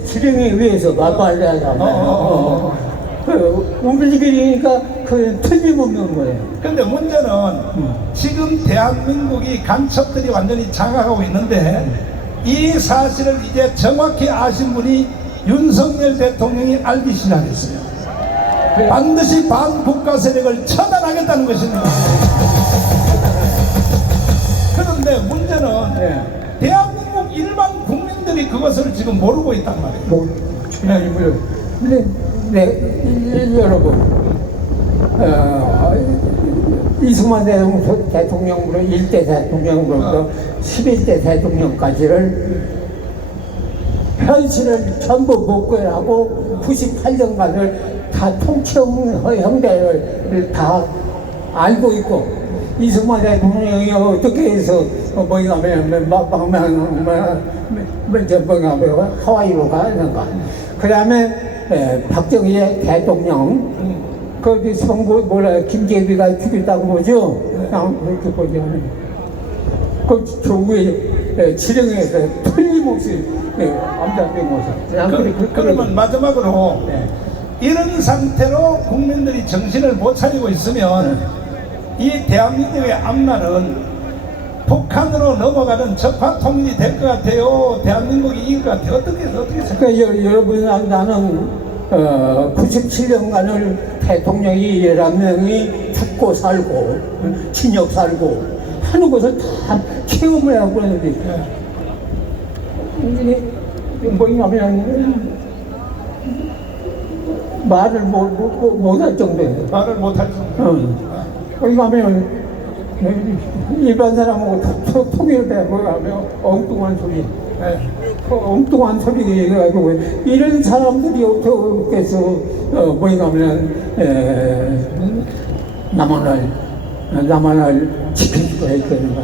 지령에 의해서 말발레하잖아요. 움직이니까 그 틀림없는 거예요. 근데 문제는 지금 대한민국이 간첩들이 완전히 장악하고 있는데 이 사실을 이제 정확히 아신 분이 윤석열 대통령이 알기 시작했어요. 반드시 반국가 세력을 처단하겠다는 것입니다. 그런데 문제는 대한민국 일반 국민들이 그것을 지금 모르고 있단 말이에요. 근데 여러분 이승만 대통령으로 1대 대통령으로부터 11대 대통령까지를 현실을 전부 복구하고 98년간을 다 통치형 형태를 다 알고 있고 이승만 대통령이 어떻게 해서 하와이로 가는가. 그 다음에 박정희 대통령 거기서 김계비가 죽였다고 보죠. 그렇게 보지 않아요. 그 조국의 지령에서 틀림없이 암살된 것이죠. 그러면 마지막으로 이런 상태로 국민들이 정신을 못 차리고 있으면 이 대한민국의 앞날은 북한으로 넘어가는 적화 통일이 될 것 같아요. 대한민국이 이길 것 같아요. 어떻게 생각해요? 여러분 나는 97년간을 대통령이 11명이 죽고 살고 진역 살고 하는 것을 다 체험을 하고 있는데 뭐냐면 말을 못할 정도예요. 말을 못할 정도. 거기 가면 일반 사람하고 통일돼 뭐하면 엉뚱한 소리. 엉뚱한 소리 얘기해가지고 이런 사람들이 어떻게 해서 남한을 지킬 수가 있겠는가.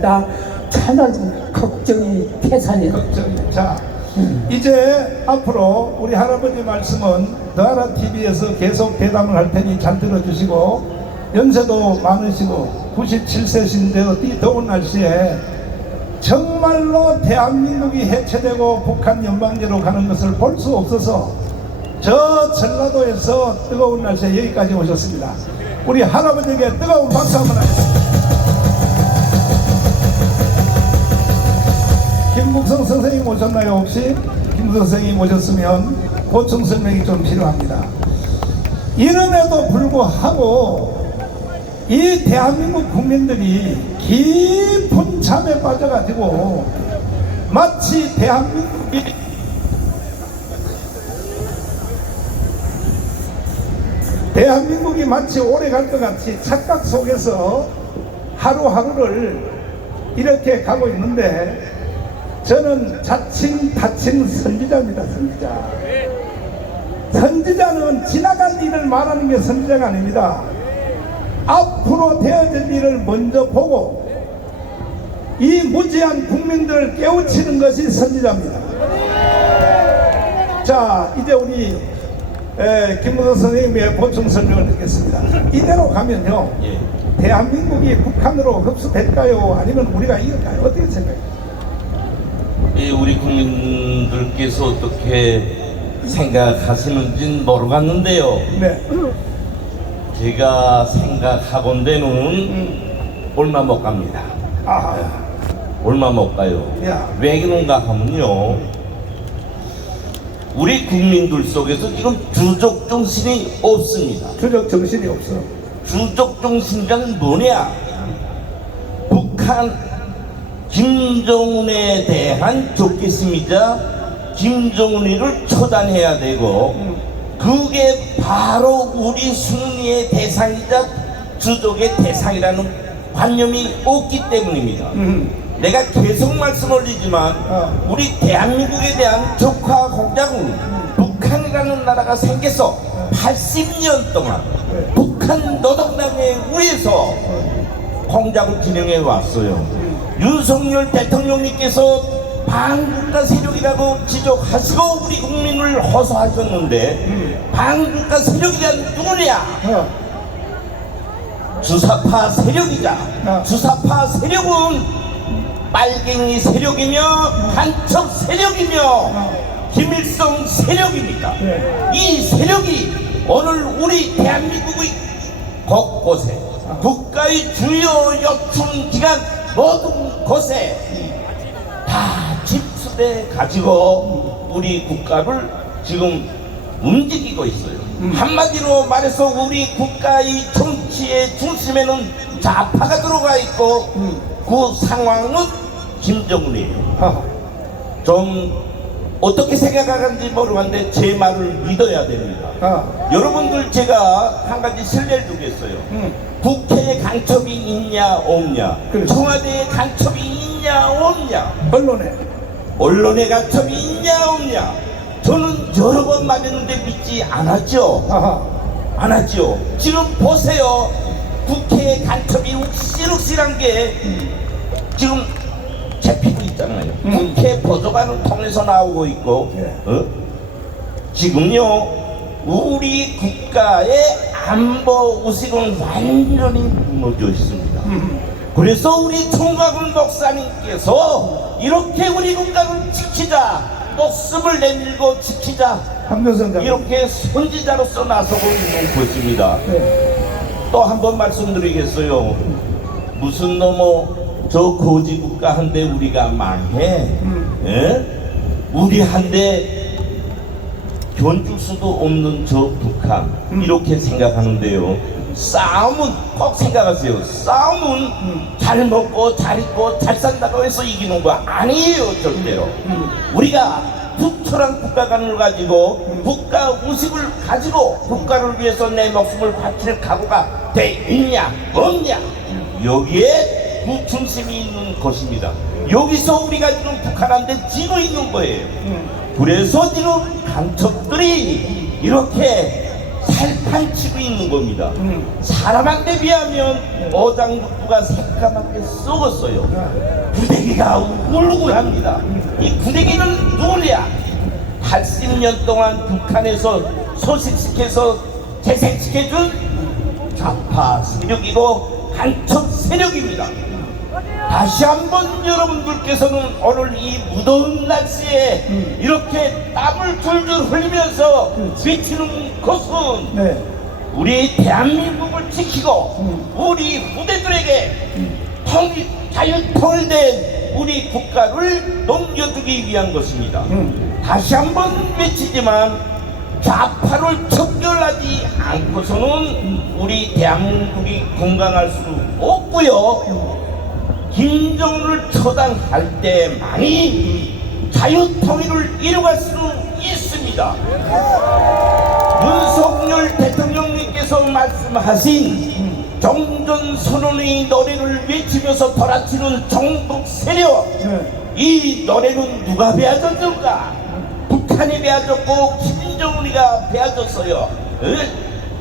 나 차날 걱정이 태산이야. 자, 이제 앞으로 우리 할아버지 말씀은 더하라 TV에서 계속 대담을 할 테니 잘 들어주시고 연세도 많으시고 97세신데도 이 더운 날씨에 정말로 대한민국이 해체되고 북한 연방제로 가는 것을 볼 수 없어서 저 전라도에서 뜨거운 날씨에 여기까지 오셨습니다. 우리 할아버지에게 뜨거운 박수 한번 하겠습니다. 김국성 선생님 오셨나요 혹시? 김국성 선생님 오셨으면 보충 설명이 좀 필요합니다. 이름에도 불구하고 이 대한민국 국민들이 깊은 잠에 빠져가지고 마치 대한민국이 마치 오래 갈 것 같이 착각 속에서 하루하루를 이렇게 가고 있는데 저는 자칭 다칭 선지자입니다. 선지자는 지나간 일을 말하는 게 선지자가 아닙니다. 앞으로 되어질 일을 먼저 보고 이 무지한 국민들을 깨우치는 것이 선지자입니다. 자, 이제 우리 김무성 선생님의 보충 설명을 드리겠습니다. 이대로 가면요 대한민국이 북한으로 흡수될까요? 아니면 우리가 이길까요? 어떻게 생각해요? 우리 국민들께서 어떻게 생각하시는지는 모르겠는데요. 제가 생각하건대는 얼마 못 갑니다. 얼마 못 가요. 왜 그런가 하면요, 우리 국민들 속에서 지금 주적 정신이 없습니다. 주적 정신이 없어. 주적 정신이란 뭐냐? 북한 김정은에 대한 적개심이자 김정은이를 처단해야 되고 그게 바로 우리 승리의 대상이자 주적의 대상이라는 관념이 없기 때문입니다. 내가 계속 말씀을 드리지만 우리 대한민국에 대한 적화 공작은 북한 북한이라는 나라가 생겨서 80년 동안 북한 노동당에 의해서 공작을 진행해 왔어요. 윤석열 대통령님께서 반국가 세력이라고 지적하시고 우리 국민을 호소하셨는데 반국가 세력이란 누구냐? 주사파 세력이자 주사파 세력은 빨갱이 세력이며 간첩 세력이며 김일성 세력입니다. 이 세력이 오늘 우리 대한민국의 곳곳에 국가의 주요 요충 기관 모든 곳에 다 집수돼 가지고 우리 국가를 지금 움직이고 있어요. 한마디로 말해서 우리 국가의 정치의 중심에는 좌파가 들어가 있고 그 상황은 김정은이에요. 좀 어떻게 생각하는지 모르겠는데 제 말을 믿어야 됩니다. 여러분들 제가 한 가지 신뢰를 두겠어요. 국회에 간첩이 있냐 없냐, 청와대에 간첩이 있냐 없냐, 언론에 간첩이 있냐 없냐, 저는 여러 번 말했는데 믿지 않았죠. 안 하죠. 지금 보세요. 국회에 간첩이 욱실욱실한 게 지금 잡히고 있잖아요. 국회 보좌관을 통해서 나오고 있고 지금요 우리 국가의 안보 의식은 완전히 무너져 있습니다. 그래서 우리 총각은 목사님께서 이렇게 우리 국가를 지키자, 목숨을 내밀고 지키자, 이렇게 선지자로서 나서고 있는 것입니다. 또 한 번 말씀드리겠어요. 무슨 저 거지 국가 한데 우리가 망해? 우리 한데 견줄 수도 없는 저 북한, 이렇게 생각하는데요. 싸움은 꼭 생각하세요. 싸움은 잘 먹고 잘 입고 잘 산다고 해서 이기는 거 아니에요. 절대로. 우리가 부처랑 국가관을 가지고 국가 의식을 가지고 국가를 위해서 내 목숨을 바칠 각오가 돼 있냐 없냐, 여기에 그 중심이 있는 것입니다. 여기서 우리가 지금 북한한테 지고 있는 거예요. 그래서 지금 간첩들이 이렇게 살판치고 있는 겁니다. 사람한테 비하면 어장육부가 새까맣게 썩었어요. 구데기가 울고 합니다. 이 구데기는 누구냐? 80년 동안 북한에서 소식시켜서 재생시켜준 좌파 세력이고 간첩 세력입니다. 다시 한번 여러분들께서는 오늘 이 무더운 날씨에 이렇게 땀을 줄줄 흘리면서 외치는 것은 우리 대한민국을 지키고 우리 후대들에게 자유통일된 우리 국가를 넘겨주기 위한 것입니다. 다시 한번 외치지만 좌파를 척결하지 않고서는 우리 대한민국이 건강할 수 없고요. 김정은을 처단할 때만이 자유통일을 이루갈 수 있습니다. 윤석열 대통령님께서 말씀하신 종전선언의 노래를 외치면서 돌아치는 정복 세력, 이 노래는 누가 배워줬는가? 북한이 배워줬고 김정은이가 배워줬어요.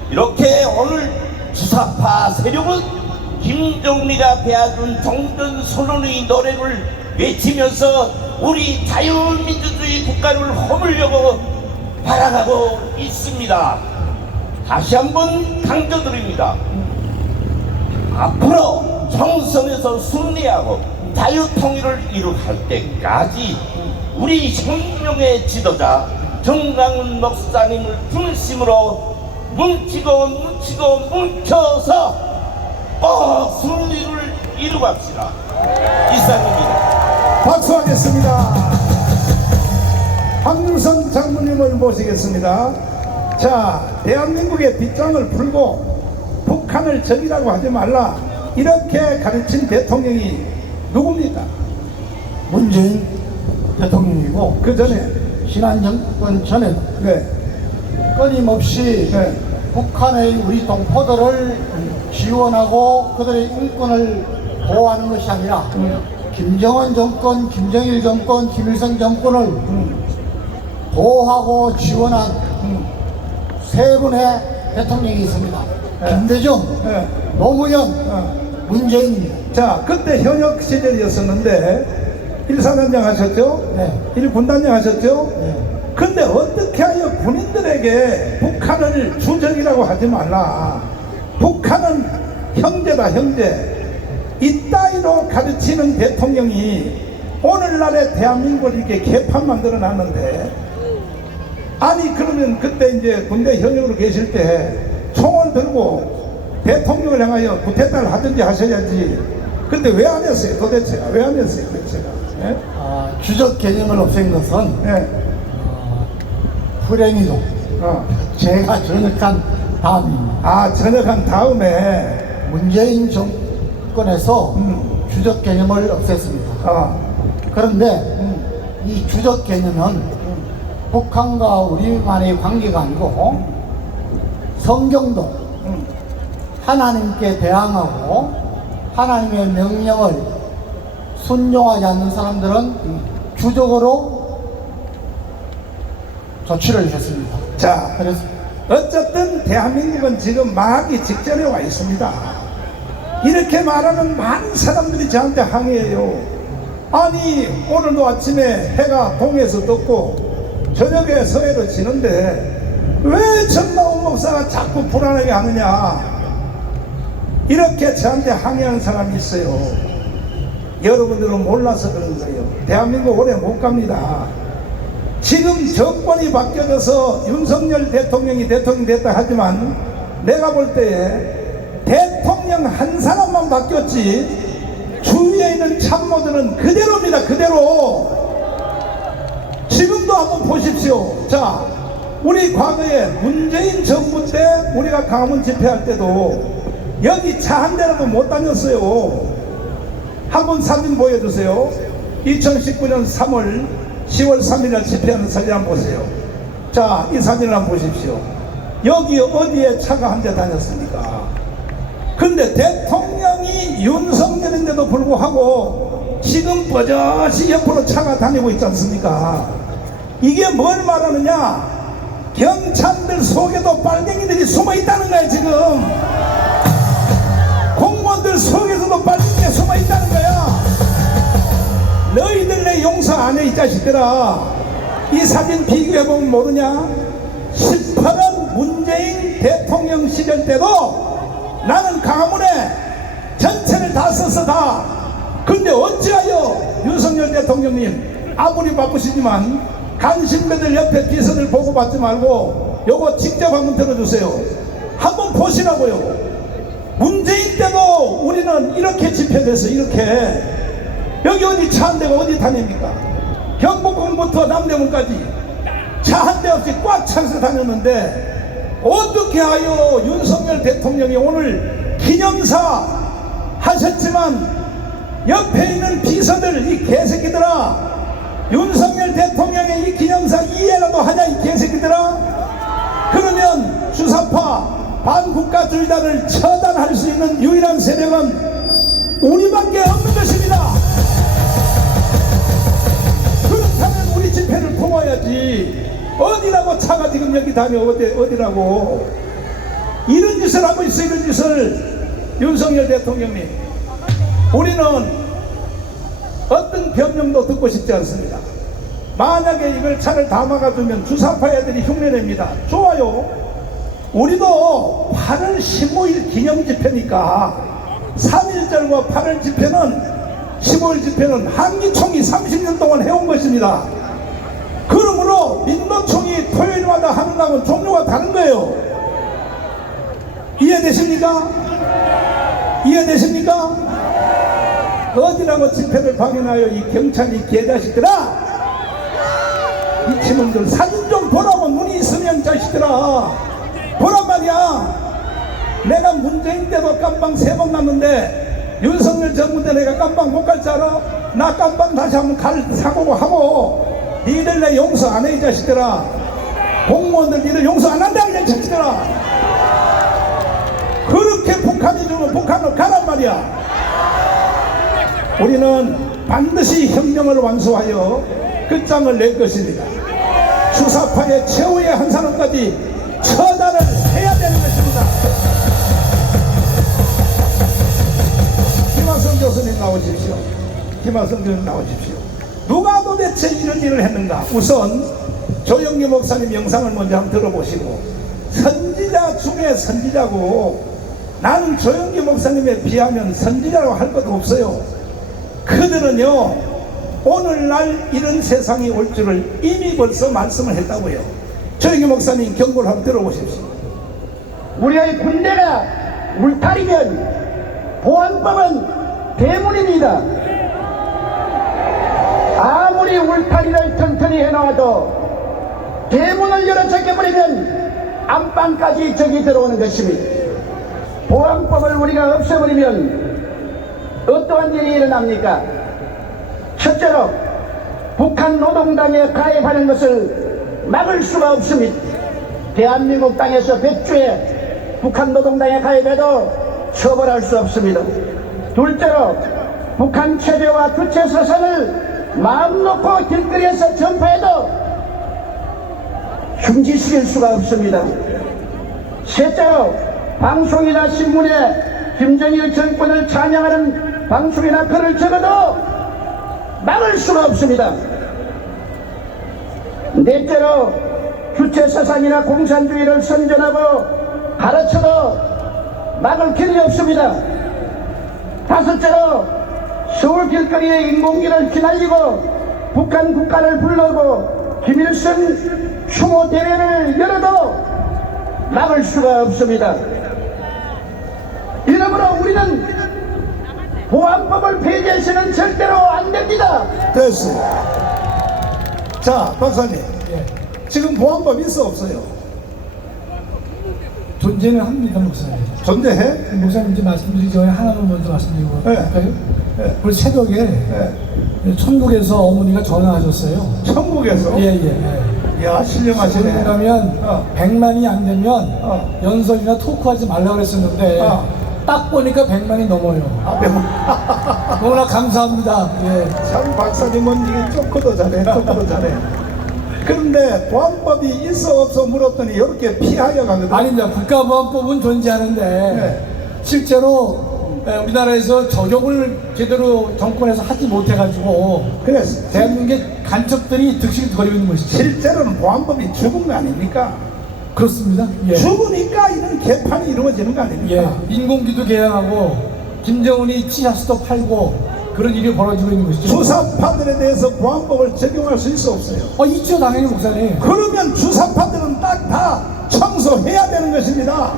이렇게 오늘 주사파 세력은 김정은이가 배워준 종전선언의 노래를 외치면서 우리 자유민주주의 국가를 허물려고 바라가고 있습니다. 다시 한번 강조드립니다. 앞으로 총선에서 승리하고 자유통일을 이룩할 때까지 우리 생명의 지도자 정강훈 목사님을 중심으로 뭉쳐서 꼭 승리를 이루갑시다. 이상입니다. 박수하겠습니다. 황유선 장모님을 모시겠습니다. 자, 대한민국의 빗장을 풀고 북한을 적이라고 하지 말라, 이렇게 가르친 대통령이 누굽니까? 문재인 대통령이고, 그 전에 지난 정권 전에 끊임없이 북한의 우리 동포들을 지원하고 그들의 인권을 보호하는 것이 아니라 김정은 정권, 김정일 정권, 김일성 정권을 보호하고 지원한 세 분의 대통령이 있습니다. 김대중, 노무현, 문재인입니다. 자, 그때 현역 시절이었었는데 1사단장 하셨죠? 네. 1군단장 하셨죠? 네. 근데 어떻게 하여 군인들에게 북한을 주적이라고 하지 말라. 북한은 형제다, 형제. 이따위로 가르치는 대통령이 오늘날의 대한민국을 이렇게 개판 만들어 놨는데, 아니 그러면 그때 이제 군대 현역으로 계실 때 총을 들고 대통령을 향하여 구태타를 하든지 하셔야지. 근데 왜 안 했어요? 도대체 왜 안 했어요? 도대체가? 예? 주적 개념을 없앤 것은 예. 불행히도 제가 전역한 다음입니다. 아, 전역한 다음에 문재인 정권에서 주적 개념을 없앴습니다. 그런데 이 주적 개념은 북한과 우리만의 관계가 아니고 성경도 하나님께 대항하고 하나님의 명령을 순종하지 않는 사람들은 주적으로 조치를 했습니다. 자, 그래서 어쨌든 대한민국은 지금 망하기 직전에 와 있습니다. 이렇게 말하는 많은 사람들이 저한테 항의해요. 아니 오늘도 아침에 해가 동에서 떴고 저녁에 서해로 지는데 왜 정마훈 목사가 자꾸 불안하게 하느냐, 이렇게 저한테 항의하는 사람이 있어요. 여러분들은 몰라서 그런 거예요. 대한민국 오래 못 갑니다. 지금 정권이 바뀌어져서 윤석열 대통령이 대통령 됐다 하지만 내가 볼 때에 대통령 한 사람만 바뀌었지 주위에 있는 참모들은 그대로입니다. 그대로. 지금도 한번 보십시오. 자, 우리 과거에 문재인 정부 때 우리가 강화문 집회할 때도 여기 차 한 대라도 못 다녔어요. 한번 사진 보여주세요. 2019년 3월 10월 3일날 집회하는 사진 한번 보세요. 자, 이 사진을 한번 보십시오. 여기 어디에 차가 한 대 다녔습니까? 근데 대통령이 윤석열인데도 불구하고 지금 버젓이 옆으로 차가 다니고 있지 않습니까? 이게 뭘 말하느냐? 경찰들 속에도 빨갱이들이 숨어 있다는 거야. 지금 공무원들 속에서도 빨갱이가 숨어 있다는 거야. 너희들 내 용서 안 해 이 자식들아. 이 사진 비교해보면 모르냐? 18년 문재인 대통령 시절 때도 나는 강화문에 전체를 다 썼어 다. 근데 어찌하여 윤석열 대통령님 아무리 바쁘시지만 간신배들 옆에 비선을 보고 받지 말고 요거 직접 한번 들어주세요. 한번 보시라고요. 문재인 때도 우리는 이렇게 집회돼서 이렇게 여기 어디 차 한 대가 어디 다닙니까? 경복궁부터 남대문까지 차 한 대 없이 꽉 차서 다녔는데 어떻게 하여 윤석열 대통령이 오늘 기념사 하셨지만 옆에 있는 비서들 이 개새끼들아, 윤석열 대통령의 이 기념사 이해라도 하냐 이 개새끼들아? 그러면 주사파 반국가주의자를 처단할 수 있는 유일한 세력은 우리밖에 없는 것입니다. 그렇다면 우리 집회를 도와야지. 어디라고 차가 지금 여기 다녀? 어디라고? 이런 짓을 하고 있어. 이런 짓을. 윤석열 대통령님, 우리는 어떤 변명도 듣고 싶지 않습니다. 만약에 이걸 차를 다 막아주면 주사파 애들이 흉내냅니다. 좋아요. 우리도 8월 15일 기념 집회니까 3.1절과 8월 집회는 15일 집회는 한기총이 30년 동안 해온 것입니다. 그러므로 민노총이 토요일마다 하는 날은 종류가 다른 거예요. 이해되십니까? 이해되십니까? 어디라고 집회를 방해하여 이 경찰이 개자식들아, 미친놈들 사진 좀 보라면 눈이 있으면 자식들아 보란 말이야. 내가 문재인 때도 깜빵 3번 났는데 윤석열 정부 때 내가 깜빵 못 갈 줄 알아? 나 깜빵 다시 한번 갈 사고고 하고 니들 내 용서 안 해 이 자식들아. 공무원들 니들 용서 안 한다 이 자식들아. 그렇게 북한이 주면 북한으로 가란 말이야. 우리는 반드시 혁명을 완수하여 끝장을 낼 것입니다. 주사파의 최후의 한 사람까지 처단을 해야 되는 것입니다. 김학성 교수님 나오십시오. 김학성 교수님 나오십시오. 누가 도대체 이런 일을 했는가? 우선 조영기 목사님 영상을 먼저 한번 들어보시고, 선지자 중에 선지자고, 나는 조영기 목사님에 비하면 선지자라고 할 것도 없어요. 그들은요, 오늘날 이런 세상이 올 줄을 이미 벌써 말씀을 했다고요. 조영기 목사님 경고를 한번 들어보십시오. 우리의 군대가 울타리면 보안법은 대문입니다. 아무리 울타리를 튼튼히 해놔도 대문을 열어 제껴버리면 안방까지 적이 들어오는 것입니다. 보안법을 우리가 없애버리면 어떠한 일이 일어납니까? 첫째로 북한 노동당에 가입하는 것을 막을 수가 없습니다. 대한민국 땅에서 100주에 북한 노동당에 가입해도 처벌할 수 없습니다. 둘째로 북한 체제와 주체 사상을 마음 놓고 길거리에서 전파해도 중지시킬 수가 없습니다. 셋째로 방송이나 신문에 김정일 정권을 찬양하는 방송이나 글을 적어도 막을 수가 없습니다. 넷째로 주체 사상이나 공산주의를 선전하고 가르쳐도 막을 길이 없습니다. 다섯째로 서울 길거리에 인공기를 휘날리고 북한 국가를 불러고 김일성 추모 대회를 열어도 막을 수가 없습니다. 이러므로 우리는 보안법을 폐지해서는 절대로 안 됩니다. 됐어요. 자, 박사님. 지금 보안법 있어 없어요? 존재는 합니다, 목사님. 존재해? 목사님 이제 말씀드리기 전에 하나만 먼저 말씀드리고 할까요? 네. 오늘 새벽에 천국에서 어머니가 전화하셨어요. 천국에서? 예. 야, 신령하시네. 그러면 100만이 안 되면 연설이나 토크하지 말라고 그랬었는데 딱 보니까 100만이 넘어요. 너무나 감사합니다. 예. 참 박사님은 이게 조금도 잘해. 그런데 보안법이 있어 없어 물었더니 이렇게 피하여 가거든. 아닙니다. 국가보안법은 존재하는데 실제로 우리나라에서 적용을 제대로 정권에서 하지 못해가지고 그래서 대한민국의 간첩들이 득실거리고 있는 것이죠. 실제로는 보안법이 죽은 거 아닙니까? 그렇습니다. 예. 죽으니까 이런 개판이 이루어지는 거 아닙니까? 예. 인공기도 개항하고 김정은이 치사수도 팔고 그런 일이 벌어지고 있는 것이죠. 주사파들에 대해서 보안법을 적용할 수 있어 없어요? 있죠, 당연히 목사님. 그러면 주사파들은 딱 다 청소해야 되는 것입니다.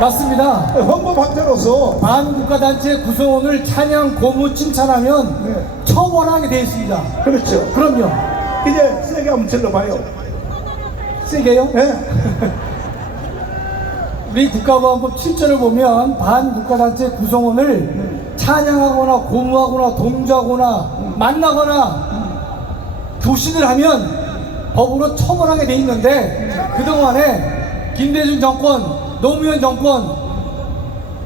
맞습니다. 헌법학자로서 반국가단체 구성원을 찬양, 고무, 칭찬하면 처벌하게 되어 있습니다. 그렇죠. 그럼요. 이제 세게 한번 질러봐요. 세게요? 네. 우리 국가보안법 7조를 보면 반국가단체 구성원을 찬양하거나 고무하거나 동조하거나 만나거나 교신을 하면 법으로 처벌하게 돼 있는데 그동안에 김대중 정권, 노무현 정권,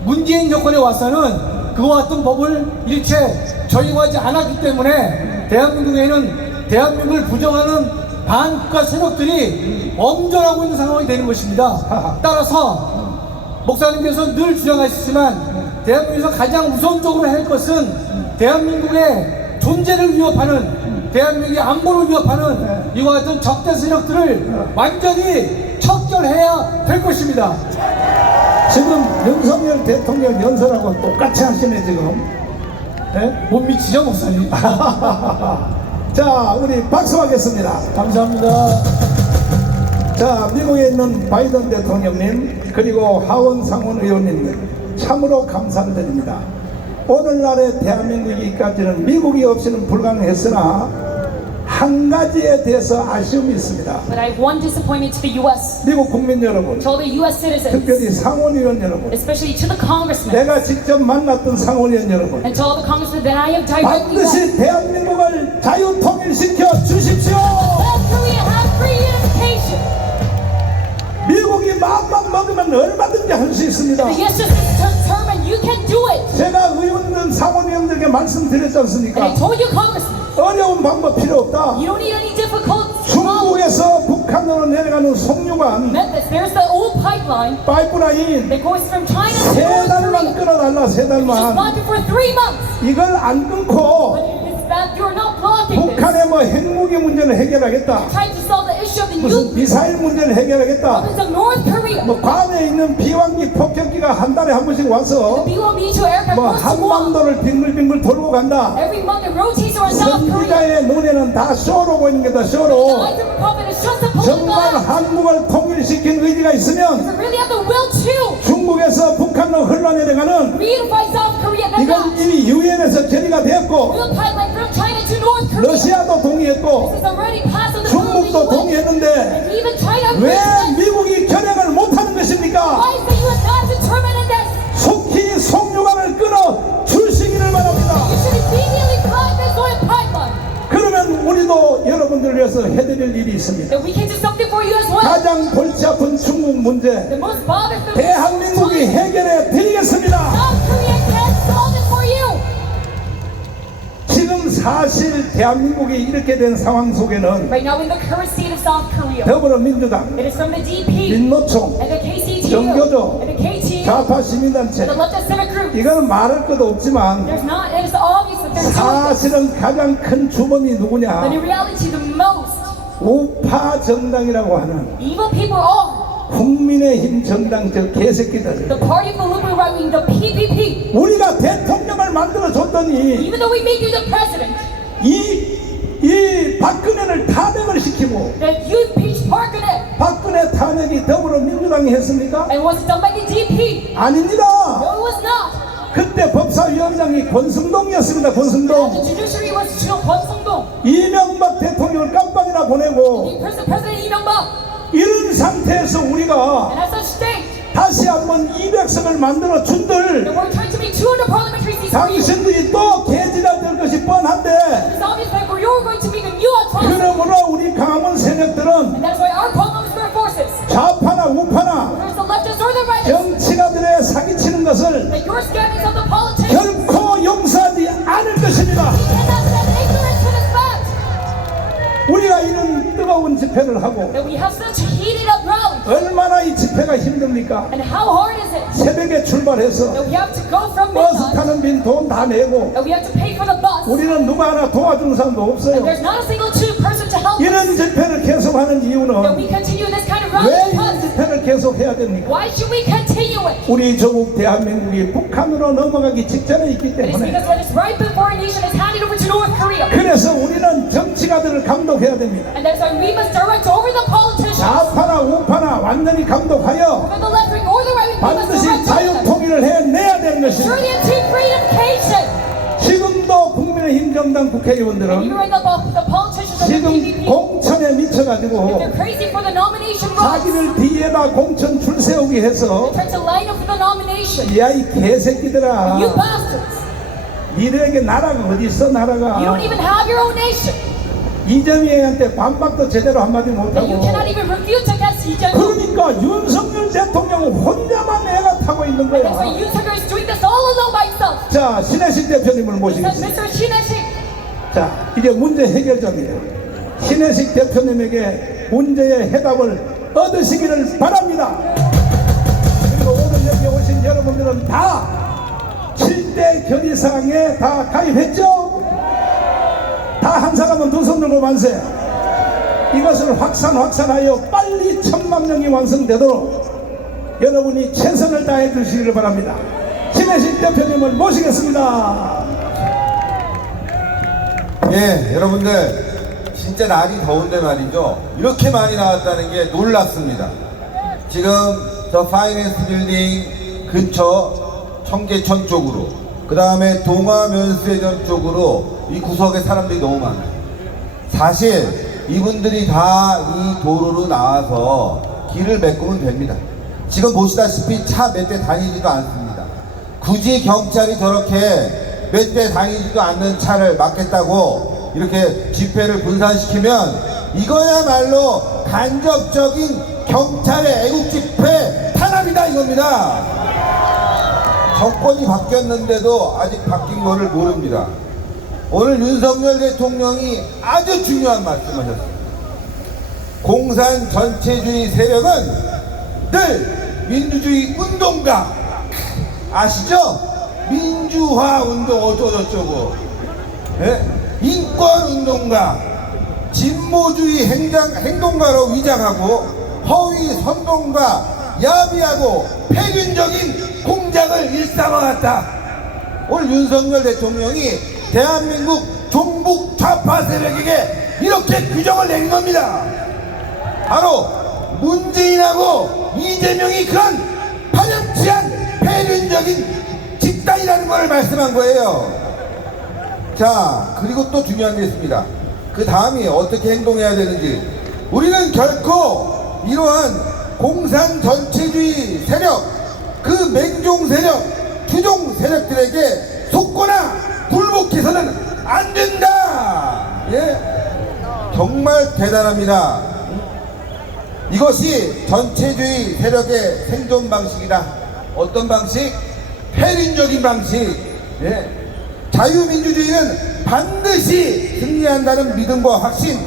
문재인 정권에 와서는 그와 같은 법을 일체 적용하지 않았기 때문에 대한민국에는 대한민국을 부정하는 반국가 세력들이 엄전하고 있는 상황이 되는 것입니다. 따라서 목사님께서 늘 주장하시지만 대한민국에서 가장 우선적으로 할 것은 대한민국의 존재를 위협하는, 대한민국의 안보를 위협하는 이와 같은 적대 세력들을 완전히 척결해야 될 것입니다. 지금 윤석열 대통령 연설하고 똑같이 하시네 지금. 네? 못 미치죠 목사님? 자, 우리 박수하겠습니다. 감사합니다. 자, 미국에 있는 바이든 대통령님 그리고 하원 상원 의원님 참으로 감사를 드립니다. 오늘날의 대한민국이까지는 미국이 없이는 불가능했으나 한 가지에 대해서 아쉬움이 있습니다. But I have one disappointment to the U.S. 미국 국민 여러분, To all the U.S. citizens, 특별히 상원의원 여러분, especially to the congressmen, 내가 직접 만났던 상원의원 여러분, and to all the congressmen that I have directly met. 반드시 대한민국을 자유통일시켜 주십시오. Let Korea have free unification. 미국이 마음만 먹으면 얼마든지 할 수 있습니다. The yes is determined. You can do it. 제가 의원들 상원의원들에게 말씀드렸지 않습니까? And I told you, congressmen, 어려운 방법 필요 없다. you don't need any difficult. 중국에서 북한으로 내려가는 송유관 Memphis, there's the old pipeline 파이프라인 that goes from China to 세 North 달만 Korea. 끌어달라. 세 Just 달만. blocked it for 3 months. 이걸 안 끊고 It's that you're not blocking this. 북한의 뭐 핵무기 문제를 해결하겠다. Trying to solve the issue of the 무슨 youth 미사일 문제를 해결하겠다. problems of North Korea. 뭐 괌에 있는 비왕기 폭격기가 한 달에 한 번씩 와서 The B-1B2 aircraft 뭐 goes to Guam. 한반도를 빙글빙글 돌고 간다. Every month it rotates around South Korea. 선지자의 눈에는 다 쇼로 보이는 게다 The 쇼로. light of the prophet is just a political 정말 act. 한국을 통일시킨 의지가 If 있으면 we really have the will to 중국에서 북한으로 흘러내려가는 reunify South Korea, then 이건 that 이미 유엔에서 결의가 됐고 real pipeline from China to North Korea. 러시아도 동의했고 This is already passed on the 중국도 UN. 동의했는데 And even China 왜 agrees. 미국이 결행을 못하는 것입니까? Why is the US not determined in this? 속히 송유관을 끊어 주시기를 바랍니다. You should immediately block this oil pipeline. 그러면 우리도 여러분들을 위해서 해드릴 일이 있습니다. That we can do something for you as well. 가장 골치 아픈 중국 문제 The most bothersome 대한민국이 해결해 드리겠습니다. South Korea can solve it for you. 지금 사실 대한민국이 이렇게 된 상황 속에는 Right now in the current state of South Korea, 더불어민주당, it is from the DP 민노총, and the KCTU 정교조, and the KT 좌파 and 시민단체 the leftist civic group. 이거는 말할 것도 없지만 There's not, it is obvious that they're doing this. 사실은 가장 큰 주범이 누구냐? But in reality, the most 우파 정당이라고 하는 evil people are 국민의힘 정당 저 개새끼들. the party of the liberal right wing, the PPP. 우리가 대통령을 만들어 줬더니 Even though we made you the president, 이 박근혜를 탄핵을 시키고 that you impeached Park Geun-hye, 박근혜 탄핵이 더불어민주당이 했습니까? and was it done by the DP? 아닙니다. No, it was not. 그때 법사위원장이 권성동이었습니다. And the 권성동. judiciary was Kwon Sung-dong. 이명박 대통령을 깜빵이나 보내고 The President Lee Myung-bak. 이런 상태에서 우리가 And at such state, 다시 한번 200석을 만들어 준들 that we're trying to make 200 parliamentary seats for you. 당신들이 또 개지가 될 것이 뻔한데 It's obvious that you're going to make a new autonomous. 그러므로 우리 강화문 세력들은 And that's why our Kwon forces, 좌파나 우파나 whether it's the leftists or the rightists, 정치가들의 사기치는 것을 that your scandals of the politicians, 결코 용서하지 않을 것입니다. we cannot stand ignorant to this fact. 우리가 이런 뜨거운 집회를 하고 That we have such heated up rallies. 얼마나 이 집회가 힘듭니까? And how hard is it? 새벽에 출발해서 That we have to go from 버스 midnight, 타는 빈 돈 다 내고 that we have to pay for the bus, 우리는 누가 하나 도와주는 사람도 and 없어요. there's not a single person to help us. 이런 집회를 계속하는 That 이유는 we continue this kind of 왜 rally 이런 because 집회를 계속해야 됩니까? why should we continue it? 우리 조국 대한민국이 북한으로 넘어가기 직전에 있기 It is 때문에 because when it's right before a nation is handed over to North Korea. 그래서 우리는 정치가들을 감독해야 됩니다. And that's why we must direct over the politicians, 좌파나 우파나 완전히 감독하여 whether the left wing or the right wing, we must 반드시 direct over 자유 them. 통일을 해내야 되는 Ensure 것입니다. the anti-freedomcation. 지금도 국민의힘 정당 And 국회의원들은 even right now, the politicians of the 지금 PVP, 공천에 미쳐가지고 they're crazy for the nomination rights. 자기를 뒤에다 공천 줄 세우기 해서 They're trying to line up for the nomination. 야 이 개새끼들아 You bastards. 니들에게 나라가 어디 있어 You 나라가 don't even have your own nation. 이재명한테 반박도 제대로 한마디 That you 못하고 cannot even refute against Lee Jae-myung. 그러니까 윤석열 대통령은 혼자만 애가 타고 있는 And that's why 거야. Yoon Suk-yeol is doing this all alone by himself. 자 신혜식 대표님을 He says, 모시겠습니다. Mr. Shin Hae-sik, 자 이제 문제 해결자입니다. 신혜식 대표님에게 문제의 해답을 얻으시기를 바랍니다. 그리고 오늘 여기 오신 여러분들은 다 7대 결의사항에 다 가입했죠? 다 한 사람은 두 손 들고 만세. 이것을 확산하여 빨리 1000만 명이 완성되도록 여러분이 최선을 다해 주시기를 바랍니다. 신혜식 대표님을 모시겠습니다. 예, 여러분들 진짜 날이 더운데 말이죠. 이렇게 많이 나왔다는 게 놀랍습니다. 지금 저 파이낸스 빌딩 근처 청계천 쪽으로, 그 다음에 동화면세점 쪽으로 이 구석에 사람들이 너무 많아요. 사실 이분들이 다 이 도로로 나와서 길을 메꾸면 됩니다. 지금 보시다시피 차 몇 대 다니지도 않습니다. 굳이 경찰이 저렇게 몇 대 다니지도 않는 차를 막겠다고 이렇게 집회를 분산시키면 이거야말로 간접적인 경찰의 애국 집회 탄압이다 이겁니다. 정권이 바뀌었는데도 아직 바뀐 거를 모릅니다. 오늘 윤석열 대통령이 아주 중요한 말씀하셨습니다. 공산 전체주의 세력은 늘 민주주의 운동가 아시죠? 민주화 운동 어쩌고저쩌고 예? 인권 운동가 진보주의 행동가로 위장하고 허위 선동가 야비하고 폐륜적인 공작을 일삼아갔다. 오늘 윤석열 대통령이 대한민국 종북 좌파 세력에게 이렇게 규정을 내린 겁니다. 바로 문재인하고 이재명이 그런 파렴치한 폐륜적인 집단이라는 걸 말씀한 거예요. 자, 그리고 또 중요한 게 있습니다. 그 다음이 어떻게 행동해야 되는지. 우리는 결코 이러한 공산 전체주의 세력, 그 맹종 세력, 추종 세력들에게 속거나 굴복해서는 안 된다. 예? 정말 대단합니다. 이것이 전체주의 세력의 생존 방식이다. 어떤 방식? 폐륜적인 방식. 예. 자유민주주의는 반드시 승리한다는 믿음과 확신,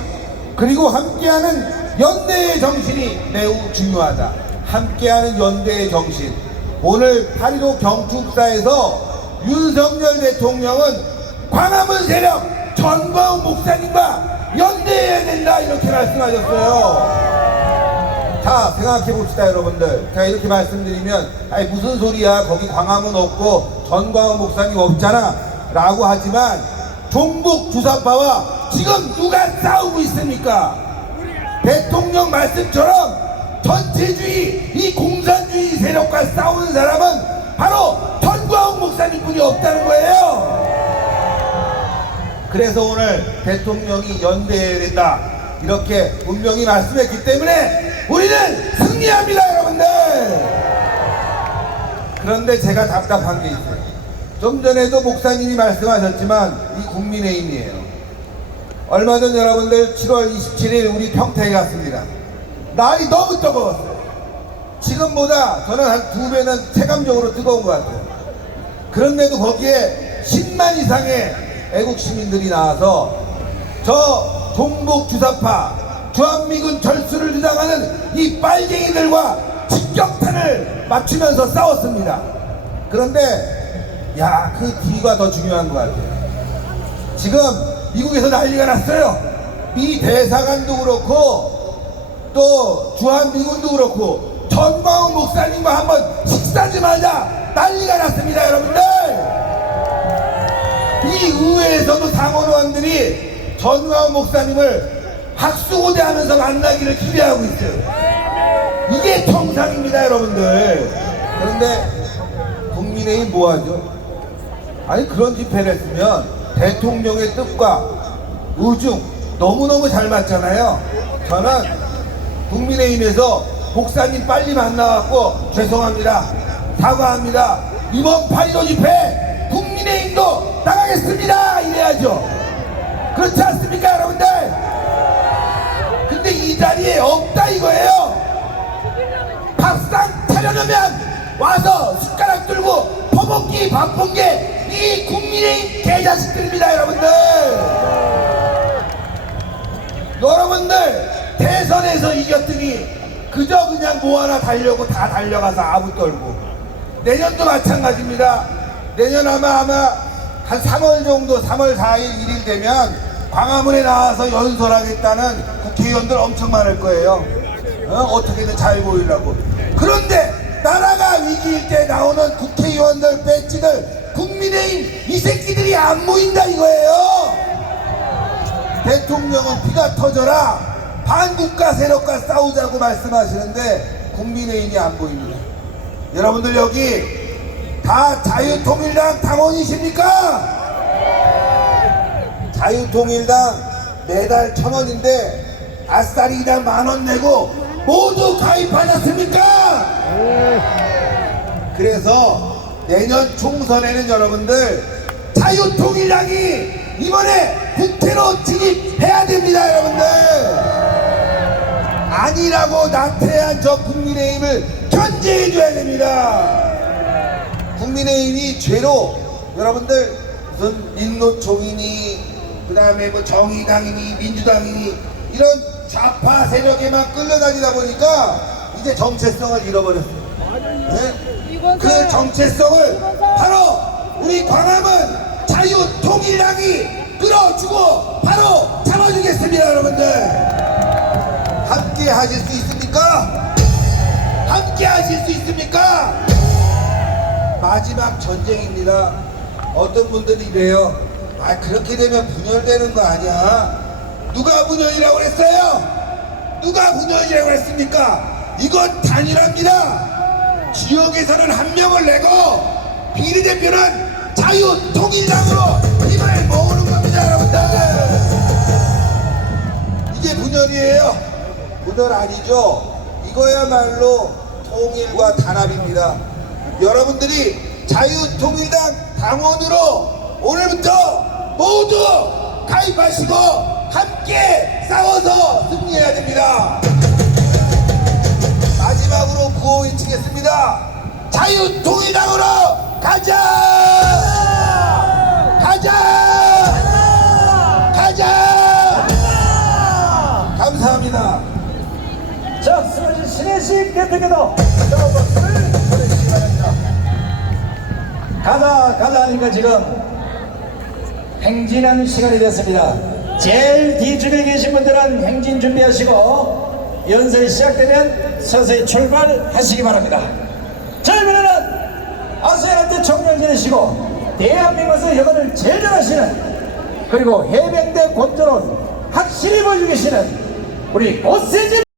그리고 함께하는 연대의 정신이 매우 중요하다. 함께하는 연대의 정신. 오늘 8.15 경축사에서 윤석열 대통령은 광화문 세력 전광훈 목사님과 연대해야 된다 이렇게 말씀하셨어요. 자, 생각해 봅시다 여러분들. 제가 이렇게 말씀드리면 아니 무슨 소리야, 거기 광화문 없고 전광훈 목사님 없잖아 라고 하지만 종북 주사파와 지금 누가 싸우고 있습니까? 대통령 말씀처럼 전체주의 이 공산주의 세력과 싸우는 사람은 바로 전광훈 목사님뿐이 없다는 거예요. 그래서 오늘 대통령이 연대해야 된다 이렇게 분명히 말씀했기 때문에 우리는 승리합니다 여러분들. 그런데 제가 답답한 게 있어요. 좀 전에도 목사님이 말씀하셨지만 이 국민의힘이에요. 얼마 전 여러분들 7월 27일 우리 평택에 갔습니다. 날이 너무 뜨거웠어요. 지금보다 저는 한 2배는 체감적으로 뜨거운 것 같아요. 그런데도 거기에 10만 이상의 애국 시민들이 나와서 저 종북 주사파 주한미군 철수를 주장하는 이 빨갱이들과 직격탄을 맞추면서 싸웠습니다. 그런데 야, 그 뒤가 더 중요한 것 같아요. 지금 미국에서 난리가 났어요. 미 대사관도 그렇고 또 주한미군도 그렇고 전광훈 목사님과 한번 식사 좀 하자 난리가 났습니다 여러분들. 이 의회에서도 상원의원들이 전광훈 목사님을 학수고대하면서 만나기를 기대하고 있어요. 이게 정상입니다 여러분들. 그런데 국민의힘 뭐하죠? 아니 그런 집회를 했으면 대통령의 뜻과 의중 너무너무 잘 맞잖아요. 저는 국민의힘에서 목사님 빨리 만나갖고 죄송합니다, 사과합니다, 이번 8.15 집회 국민의힘도 나가겠습니다 이래야죠. 그렇지 않습니까 여러분들? 근데 이 자리에 없다 이거예요. 밥상 차려놓으면 와서 숟가락 들고 퍼먹기 바쁜 게 이 국민의힘 개자식들입니다 여러분들. 여러분들 대선에서 이겼더니 그저 그냥 뭐 하나 달려고 다 달려가서 아부 떨고, 내년도 마찬가지입니다. 내년 아마 한 3월 정도, 3월 4일 1일 되면 광화문에 나와서 연설하겠다는 국회의원들 엄청 많을 거예요. 어떻게든 잘 보이려고. 그런데 나라가 위기일 때 나오는 국회의원들 배지들 국민의힘 이 새끼들이 안 보인다 이거예요. 대통령은 피가 터져라 반국가 세력과 싸우자고 말씀하시는데 국민의힘이 안 보입니다. 여러분들 여기 다 자유통일당 당원이십니까? 자유통일당 매달 1,000원인데 아싸리 그냥 10,000원 내고 모두 가입하셨습니까? 그래서 내년 총선에는 여러분들 자유통일당이 이번에 국회로 진입해야 됩니다 여러분들. 아니라고 나태한 저 국민의힘을 견제해줘야 됩니다. 국민의힘이 죄로 여러분들 무슨 민노총이니 그 다음에 뭐 정의당이니 민주당이니 이런 좌파 세력에만 끌려다니다 보니까 이제 정체성을 잃어버렸어요. 네? 그 정체성을 바로 우리 광화문 자유통일당이 끌어주고 바로 잡아주겠습니다. 여러분들 함께 하실 수 있습니까? 함께 하실 수 있습니까? 마지막 전쟁입니다. 어떤 분들이 이래요. 아 그렇게 되면 분열되는 거 아니야? 누가 분열이라고 그랬어요? 누가 분열이라고 그랬습니까? 이건 단일화입니다. 지역에서는 한 명을 내고 비례대표는 자유통일당으로 힘을 모으는 겁니다. 여러분들 이게 분열이에요? 분열 아니죠? 이거야말로 통일과 단합입니다. 여러분들이 자유통일당 당원으로 오늘부터 모두 가입하시고 함께 싸워서 승리해야 됩니다. 마지막으로 구호 외치겠습니다. 자유통일당으로 가자! 가자! 가자! 감사합니다. 자, 쓰러진 신혜식 대표께도 박수를 보내주시기 바랍니다. 가자 하니까 지금 행진하는 시간이 됐습니다. 제일 뒤쪽에 계신 분들은 행진 준비하시고 연설이 시작되면 서서히 출발하시기 바랍니다. 젊은이는 아세안한테 총명 지내시고 대한민국에서 여건을 제일 잘하시는 그리고 해병대 권조론 확실히 보여주고 계시는 우리 고세진